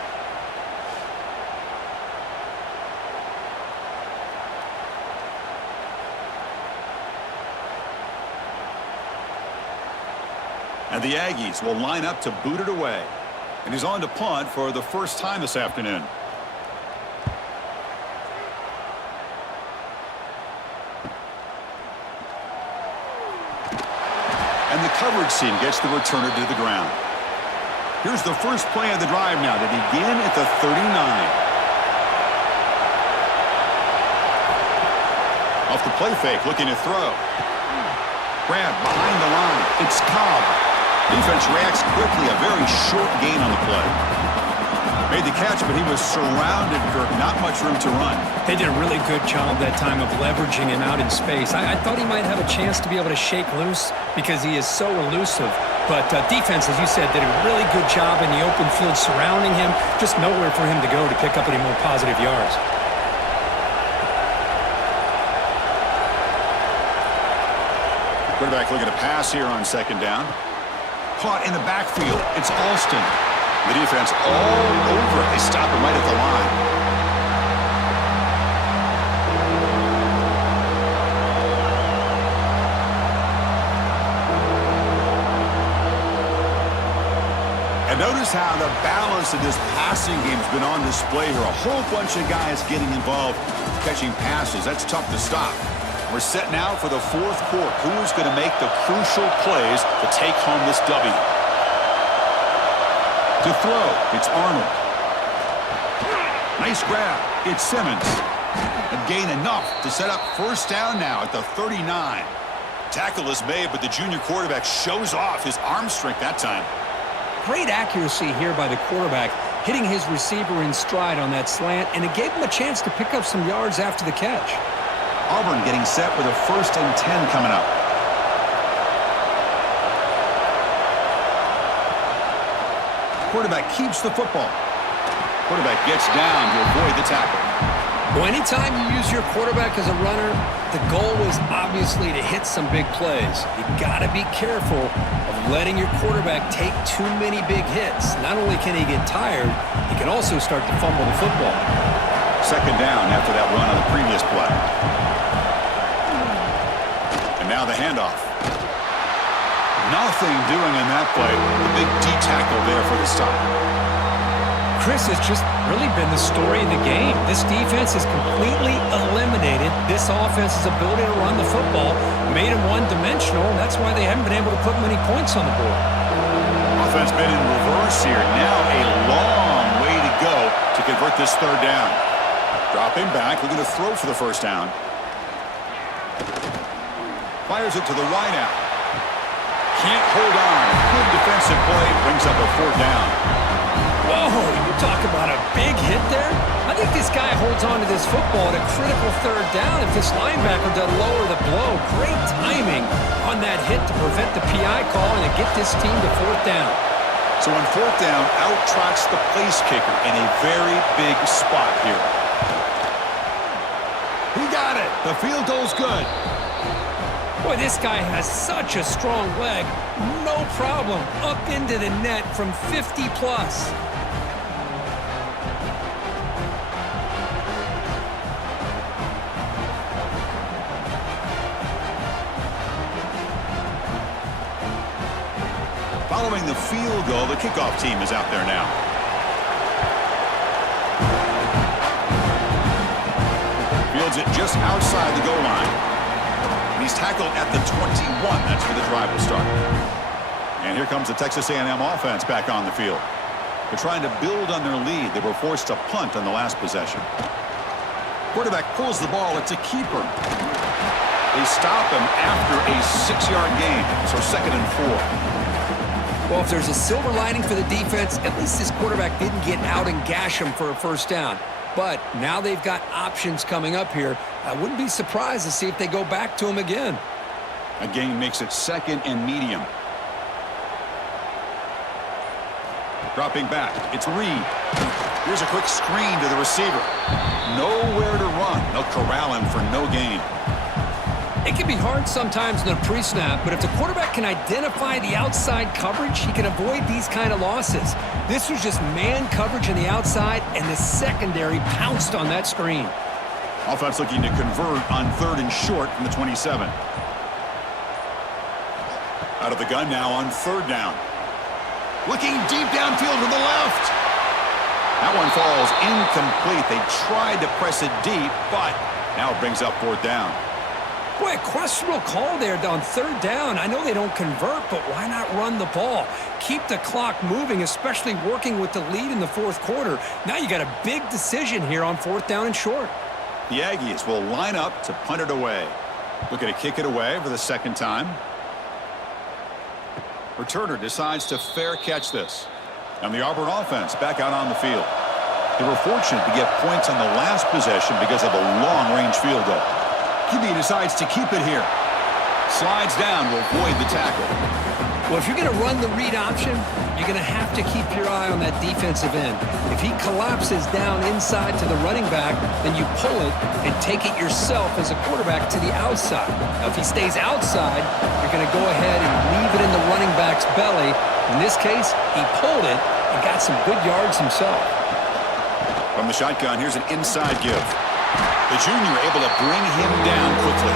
And the Aggies will line up to boot it away. And he's on to punt for the first time this afternoon. And the coverage team gets the returner to the ground. Here's the first play of the drive now. They begin at the 39. Off the play fake, looking to throw. Grab behind the line. It's Cobb. Defense reacts quickly. A very short gain on the play. Made the catch, but he was surrounded, Kirk. Not much room to run. They did a really good job that time of leveraging him out in space. I thought he might have a chance to be able to shake loose because he is so elusive. But defense, as you said, did a really good job in the open field surrounding him. Just nowhere for him to go to pick up any more positive yards. Quarterback looking to pass here on 2nd down. Caught in the backfield. It's Alston. The defense all over it. They stop him right at the line. And notice how the balance of this passing game has been on display here. A whole bunch of guys getting involved, catching passes. That's tough to stop. We're set now for the 4th quarter. Who is going to make the crucial plays to take home this W? To throw, it's Arnold. Nice grab. It's Simmons. And gain enough to set up first down now at the 39. Tackle is made, but the junior quarterback shows off his arm strength that time. Great accuracy here by the quarterback, hitting his receiver in stride on that slant, and it gave him a chance to pick up some yards after the catch. Auburn getting set with a 1st and 10 coming up. Quarterback keeps the football. Quarterback gets down to avoid the tackle. Well, anytime you use your quarterback as a runner, the goal is obviously to hit some big plays. You got to be careful of letting your quarterback take too many big hits. Not only can he get tired, he can also start to fumble the football. 2nd down after that run on the previous play. And now the handoff. Nothing doing in that play. The big D tackle there for the stop. Chris, has just really been the story of the game. This defense has completely eliminated this offense's ability to run the football, made them one-dimensional, and that's why they haven't been able to put many points on the board. Offense been in reverse here. Now a long way to go to convert this 3rd down. Dropping back, looking to throw for the first down. Fires it to the wideout. Can't hold on. Good defensive play. Brings up a 4th down. Whoa, you talk about a big hit there? I think this guy holds on to this football at a critical 3rd down if this linebacker doesn't lower the blow. Great timing on that hit to prevent the PI call and to get this team to 4th down. So on 4th down, out trots the place kicker in a very big spot here. He got it. The field goal's good. Boy, this guy has such a strong leg. No problem. Up into the net from 50 plus. Following the field goal, the kickoff team is out there now. Fields it just outside the goal line. And he's tackled at the 21. That's where the drive will start. And here comes the Texas A&M offense back on the field. They're trying to build on their lead. They were forced to punt on the last possession. Quarterback pulls the ball. It's a keeper. They stop him after a 6-yard gain, so 2nd and 4. Well, if there's a silver lining for the defense, at least this quarterback didn't get out and gash him for a first down. But now they've got options coming up here. I wouldn't be surprised to see if they go back to him again. A gain makes it 2nd and medium. Dropping back, it's Reed. Here's a quick screen to the receiver. Nowhere to run. They'll corral him for no gain. It can be hard sometimes in a pre-snap, but if the quarterback can identify the outside coverage, he can avoid these kind of losses. This was just man coverage on the outside, and the secondary pounced on that screen. Offense looking to convert on 3rd and short from the 27. Out of the gun now on 3rd down. Looking deep downfield to the left. That one falls incomplete. They tried to press it deep, but now it brings up 4th down. Boy, a questionable call there on 3rd down. I know they don't convert, but why not run the ball? Keep the clock moving, especially working with the lead in the 4th quarter. Now you got a big decision here on 4th down and short. The Aggies will line up to punt it away. Looking to kick it away for the 2nd time. Returner decides to fair catch this. And the Auburn offense back out on the field. They were fortunate to get points on the last possession because of a long-range field goal. QB decides to keep it here. Slides down to avoid the tackle. Well, if you're going to run the read option, you're going to have to keep your eye on that defensive end. If he collapses down inside to the running back, then you pull it and take it yourself as a quarterback to the outside. Now, if he stays outside, you're going to go ahead and leave it in the running back's belly. In this case, he pulled it and got some good yards himself. From the shotgun, here's an inside give. The junior able to bring him down quickly.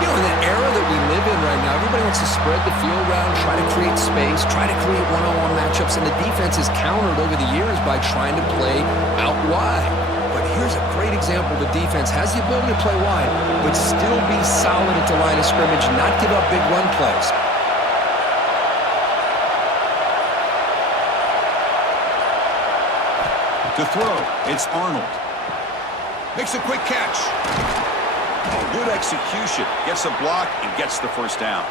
You know, in the era that we live in right now, everybody wants to spread the field around, try to create space, try to create one-on-one matchups, and the defense is countered over the years by trying to play out wide. But here's a great example. The defense has the ability to play wide, but still be solid at the line of scrimmage, not give up big run plays. To throw, it's Arnold. Makes a quick catch. Good execution. Gets a block and gets the 1st down.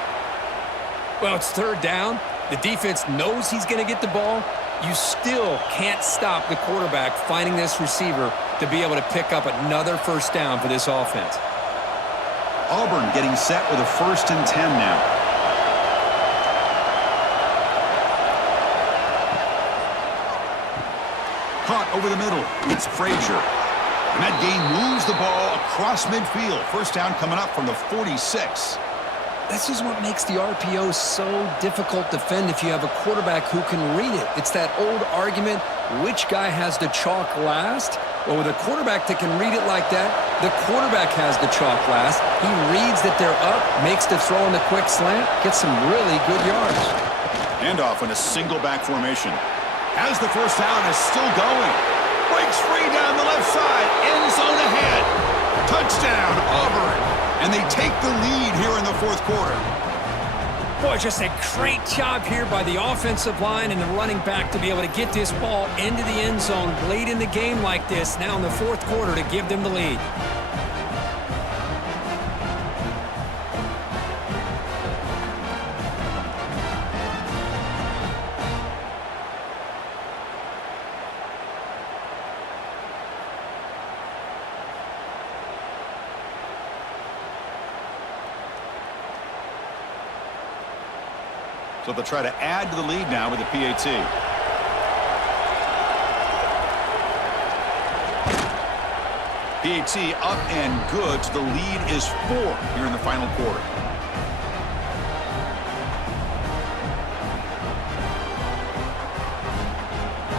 Well, it's 3rd down. The defense knows he's going to get the ball. You still can't stop the quarterback finding this receiver to be able to pick up another 1st down for this offense. Auburn getting set with a 1st and 10 now. Caught over the middle. It's Frazier. And that gain moves the ball across midfield. 1st down coming up from the 46. This is what makes the RPO so difficult to defend if you have a quarterback who can read it. It's that old argument, which guy has the chalk last? Well, with a quarterback that can read it like that, the quarterback has the chalk last. He reads that they're up, makes the throw in the quick slant, gets some really good yards. Handoff in a single back formation. As the 1st down is still going. Breaks free down the left side. End zone ahead. Touchdown, Auburn. And they take the lead here in the 4th quarter. Boy, just a great job here by the offensive line and the running back to be able to get this ball into the end zone late in the game like this, now in the 4th quarter, to give them the lead. So they'll try to add to the lead now with the PAT. PAT up and good. So the lead is 4 here in the final quarter.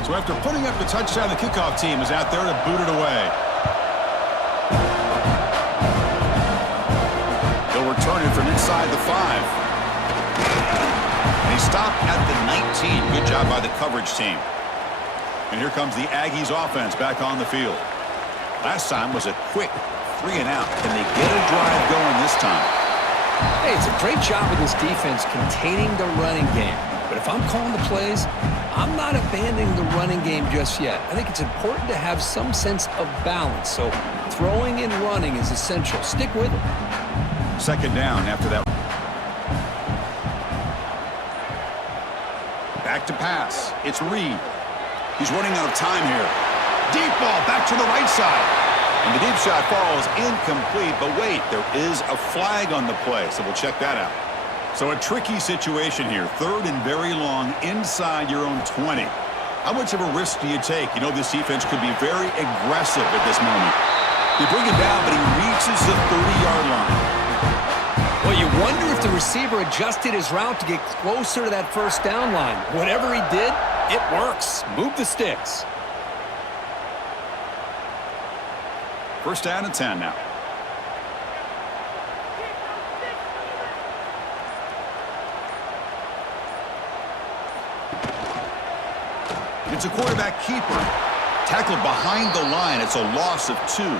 So after putting up the touchdown, the kickoff team is out there to boot it away. They'll return it from inside the 5. They stop at the 19. Good job by the coverage team. And here comes the Aggies offense back on the field. Last time was a quick 3 and out. Can they get a drive going this time? Hey, it's a great job of this defense containing the running game. But if I'm calling the plays, I'm not abandoning the running game just yet. I think it's important to have some sense of balance. So throwing and running is essential. Stick with it. Second down after that. Back to pass. It's Reed. He's running out of time here. Deep ball back to the right side. And the deep shot falls incomplete. But wait, there is a flag on the play, so we'll check that out. So a tricky situation here. Third and very long inside your own 20. How much of a risk do you take? You know, this defense could be very aggressive at this moment. They bring him down, but he reaches the 30-yard line. Well, you wonder if the receiver adjusted his route to get closer to that first down line. Whatever he did, it works. Move the sticks. First down and 10 now. It's a quarterback keeper. Tackled behind the line. It's a loss of 2.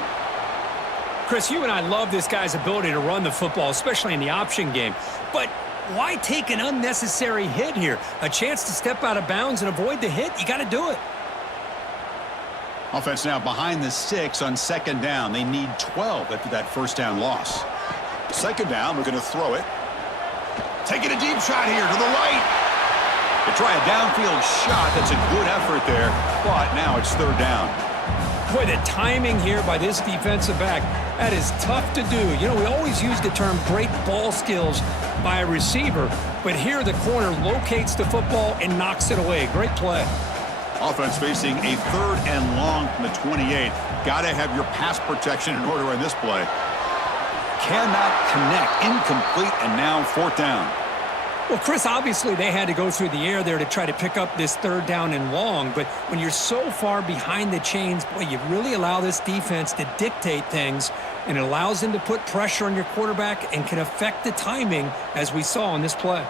Chris, you and I love this guy's ability to run the football, especially in the option game. But why take an unnecessary hit here? A chance to step out of bounds and avoid the hit? You got to do it. Offense now behind the 6 on second down. They need 12 after that first down loss. Second down, we're going to throw it. Taking a deep shot here to the right. They try a downfield shot. That's a good effort there, but now it's third down. Boy, the timing here by this defensive back, that is tough to do. You know, we always use the term great ball skills by a receiver, but here the corner locates the football and knocks it away. Great play. Offense facing a third and long from the 28. Got to have your pass protection in order on this play. Cannot connect. Incomplete, and now fourth down. Well, Chris, obviously they had to go through the air there to try to pick up this third down and long, but when you're so far behind the chains, boy, you really allow this defense to dictate things, and it allows them to put pressure on your quarterback and can affect the timing, as we saw on this play.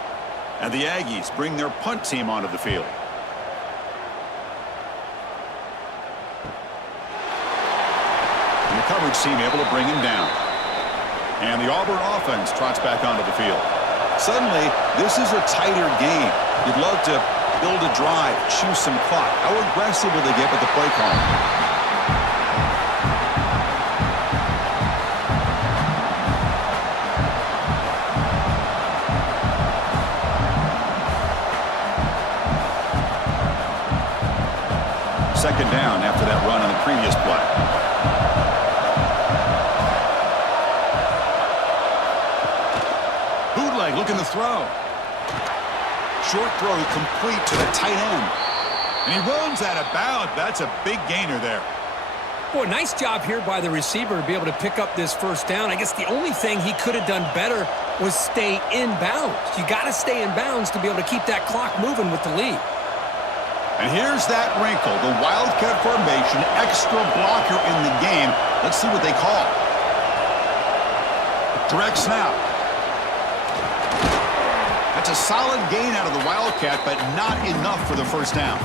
And the Aggies bring their punt team onto the field. And the coverage team able to bring him down. And the Auburn offense trots back onto the field. Suddenly, this is a tighter game. You'd love to build a drive, choose some clock. How aggressive will they get with the play call? Second down after that run on the previous play. Looking to throw. Short throw complete to the tight end. And he runs out of bounds. That's a big gainer there. Boy, nice job here by the receiver to be able to pick up this first down. I guess the only thing he could have done better was stay in bounds. You got to stay in bounds to be able to keep that clock moving with the lead. And here's that wrinkle. The Wildcat formation, extra blocker in the game. Let's see what they call. Direct snap. That's a solid gain out of the Wildcat, but not enough for the first down.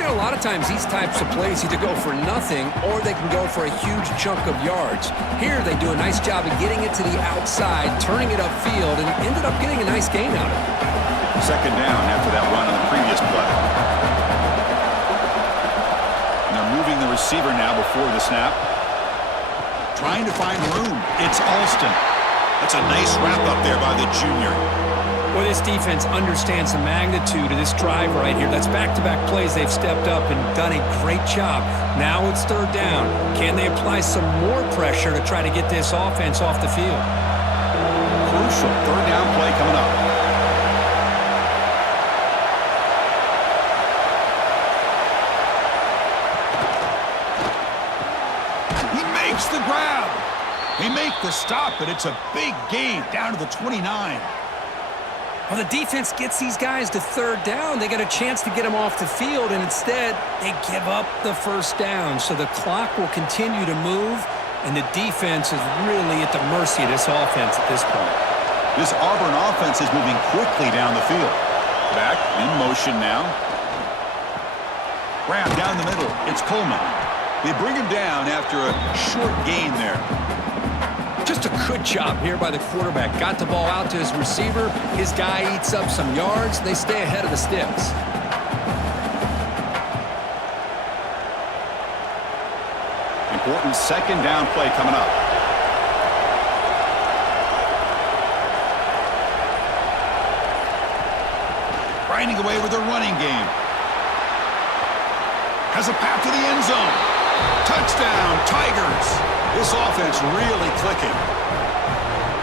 You know, a lot of times these types of plays either go for nothing or they can go for a huge chunk of yards. Here they do a nice job of getting it to the outside, turning it upfield, and ended up getting a nice gain out of it. Second down after that run on the previous play. And they're moving the receiver now before the snap. Trying to find room. It's Alston. That's a nice wrap-up there by the junior. Well, this defense understands the magnitude of this drive right here. That's back-to-back plays. They've stepped up and done a great job. Now it's third down. Can they apply some more pressure to try to get this offense off the field? Crucial third down play coming up. He makes the grab. They make the stop, but it's a big gain down to the 29. Well, the defense gets these guys to third down. They got a chance to get them off the field, and instead they give up the first down. So the clock will continue to move, and the defense is really at the mercy of this offense at this point. This Auburn offense is moving quickly down the field. Back in motion now. Grab down the middle. It's Coleman. They bring him down after a short gain there. Just a good job here by the quarterback. Got the ball out to his receiver. His guy eats up some yards. They stay ahead of the sticks. important second down play coming up. Grinding away with the running game. Has a path to the end zone. Touchdown, Tigers. This offense really clicking.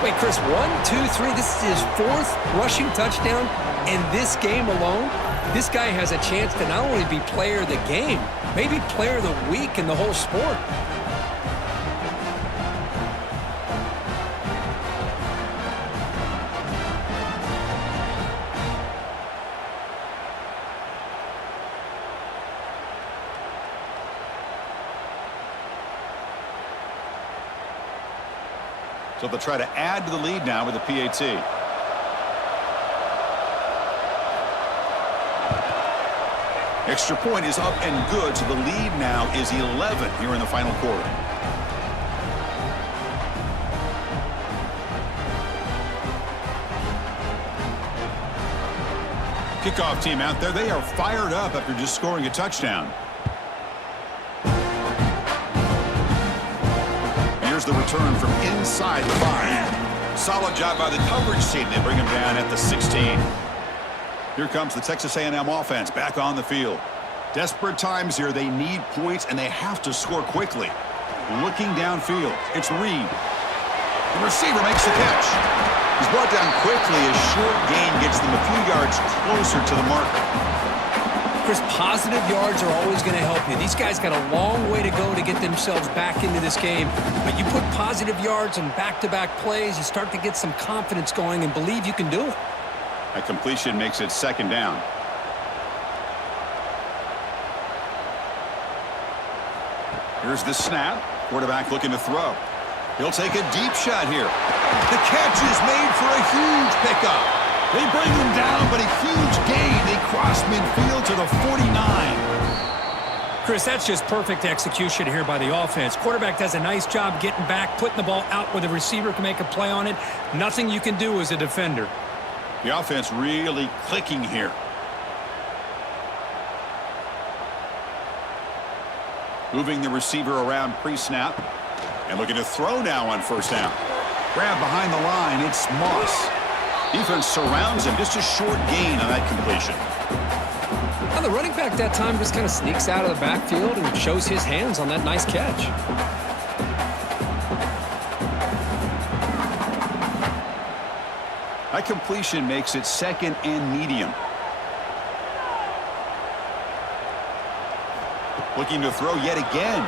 Wait, Chris, 1, 2, 3. This is his 4th rushing touchdown in this game alone. This guy has a chance to not only be player of the game, maybe player of the week in the whole sport. So they'll try to add to the lead now with the PAT. Extra point is up and good, so the lead now is 11 here in the final quarter. Kickoff team out there. They are fired up after just scoring a touchdown. Here's the return from inside the 5. Solid job by the coverage team. They bring him down at the 16. Here comes the Texas A&M offense back on the field. Desperate times here. They need points, and they have to score quickly. Looking downfield, it's Reed. The receiver makes the catch. He's brought down quickly. A short gain gets them a few yards closer to the marker. Chris, positive yards are always going to help you. These guys got a long way to go to get themselves back into this game. But you put positive yards on back-to-back plays, you start to get some confidence going and believe you can do it. A completion makes it second down. Here's the snap. Quarterback looking to throw. He'll take a deep shot here. The catch is made for a huge pickup. They bring him down, but a huge gain. They cross midfield to the 49. Chris, that's just perfect execution here by the offense. Quarterback does a nice job getting back, putting the ball out where the receiver can make a play on it. Nothing you can do as a defender. The offense really clicking here. Moving the receiver around pre-snap. And looking to throw now on first down. Grab behind the line. It's Moss. Defense surrounds him. Just a short gain on that completion. Now the running back that time just kind of sneaks out of the backfield and shows his hands on that nice catch. That completion makes it second and medium. Looking to throw yet again.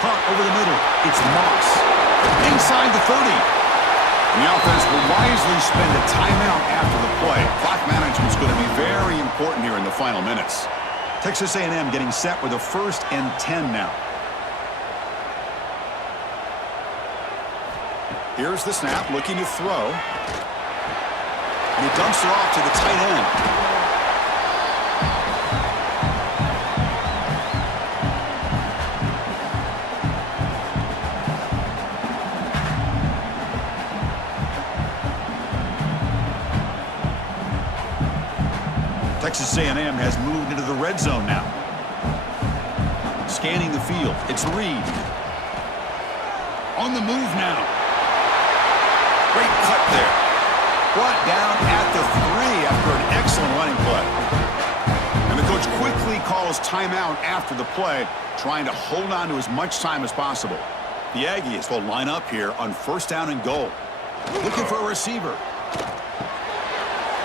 Caught over the middle. It's Moss. Inside the 30. And the offense will wisely spend a timeout after the play. Clock management is going to be very important here in the final minutes. Texas A&M getting set with a 1st and 10 now. Here's the snap, looking to throw. And he dumps it off to the tight end. Texas A&M has moved into the red zone now. Scanning the field, it's Reed. On the move now. Great cut there. Brought down at the 3 after an excellent running play. And the coach quickly calls timeout after the play, trying to hold on to as much time as possible. The Aggies will line up here on 1st down and goal. Looking for a receiver.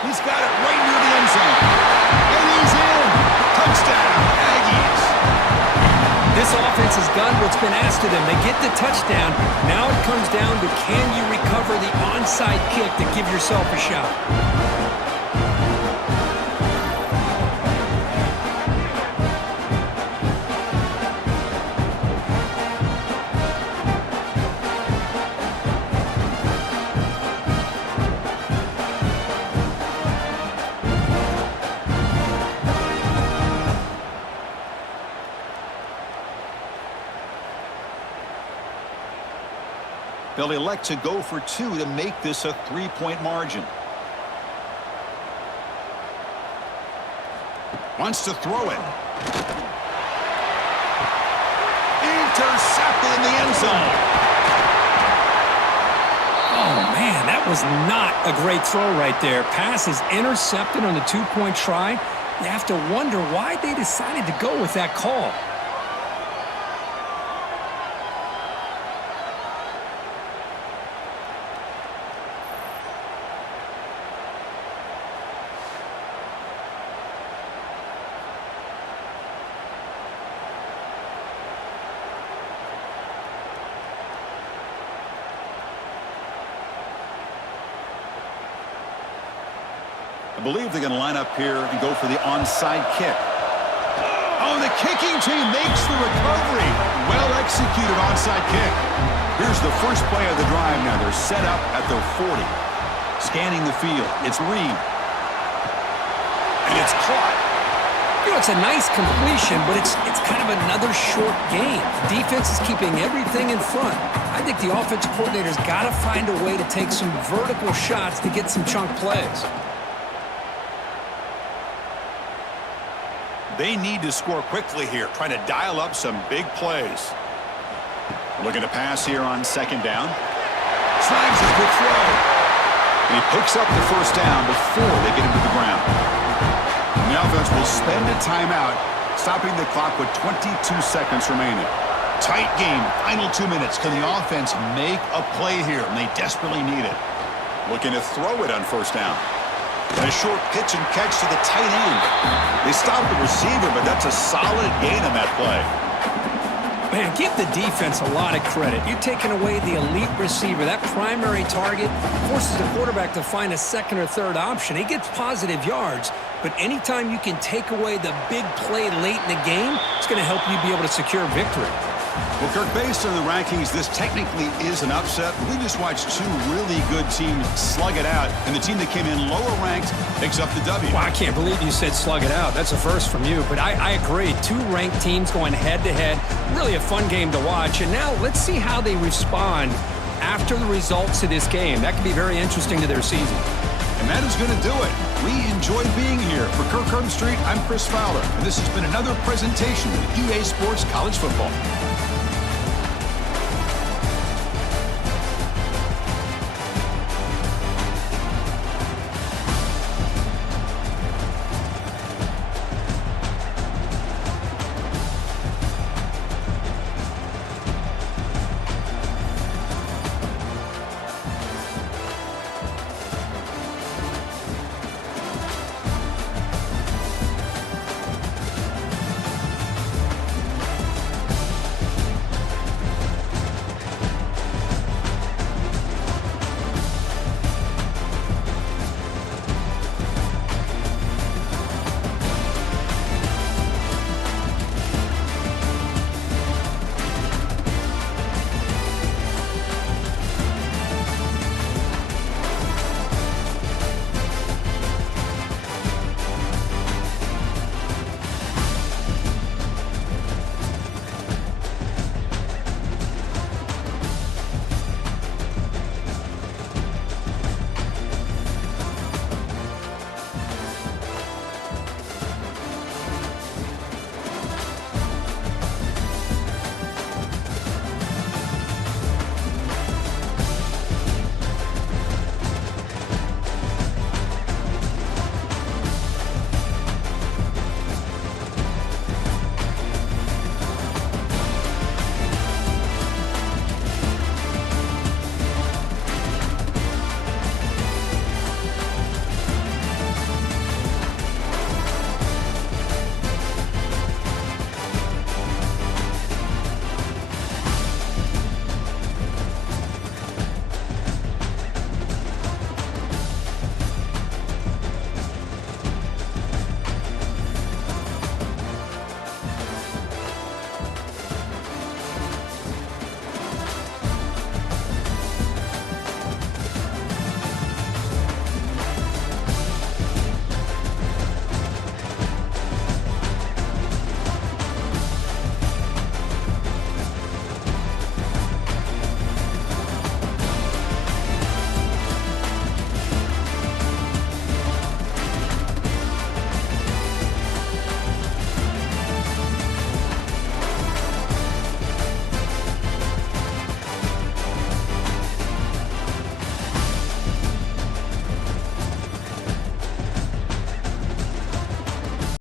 He's got it right near the end zone. And he's in. Touchdown, Aggies. This offense has done what's been asked of them. They get the touchdown. Now it comes down to can you recover the onside kick to give yourself a shot. They'll elect to go for 2 to make this a 3-point margin. Wants to throw it. intercepted in the end zone. Oh, man, that was not a great throw right there. Pass is intercepted on the two-point try. You have to wonder why they decided to go with that call. I believe they're going to line up here and go for the onside kick. Oh, the kicking team makes the recovery. Well executed onside kick. Here's the first play of the drive now. They're set up at their 40. Scanning the field. It's Reed. And it's caught. You know, it's a nice completion, but it's kind of another short game. The defense is keeping everything in front. I think the offensive coordinator's got to find a way to take some vertical shots to get some chunk plays. They need to score quickly here, trying to dial up some big plays. Looking to pass here on second down. Slides a good throw. And he picks up the first down before they get him to the ground. And the offense will spend a timeout, stopping the clock with 22 seconds remaining. Tight game, final 2 minutes. Can the offense make a play here? And they desperately need it. Looking to throw it on first down. And a short pitch and catch to the tight end. They stopped the receiver, but that's a solid gain on that play. Man, give the defense a lot of credit. You're taking away the elite receiver. That primary target forces the quarterback to find a second or third option. He gets positive yards, but anytime you can take away the big play late in the game, it's going to help you be able to secure victory. Well, Kirk, based on the rankings, this technically is an upset. We just watched two really good teams slug it out, and the team that came in lower ranked picks up the W. Well, I can't believe you said slug it out. That's a first from you, but I agree. Two ranked teams going head-to-head. Really a fun game to watch, and now let's see how they respond after the results of this game. That could be very interesting to their season. And that is going to do it. We enjoyed being here. For Kirk Street, I'm Chris Fowler, and this has been another presentation of EA Sports College Football.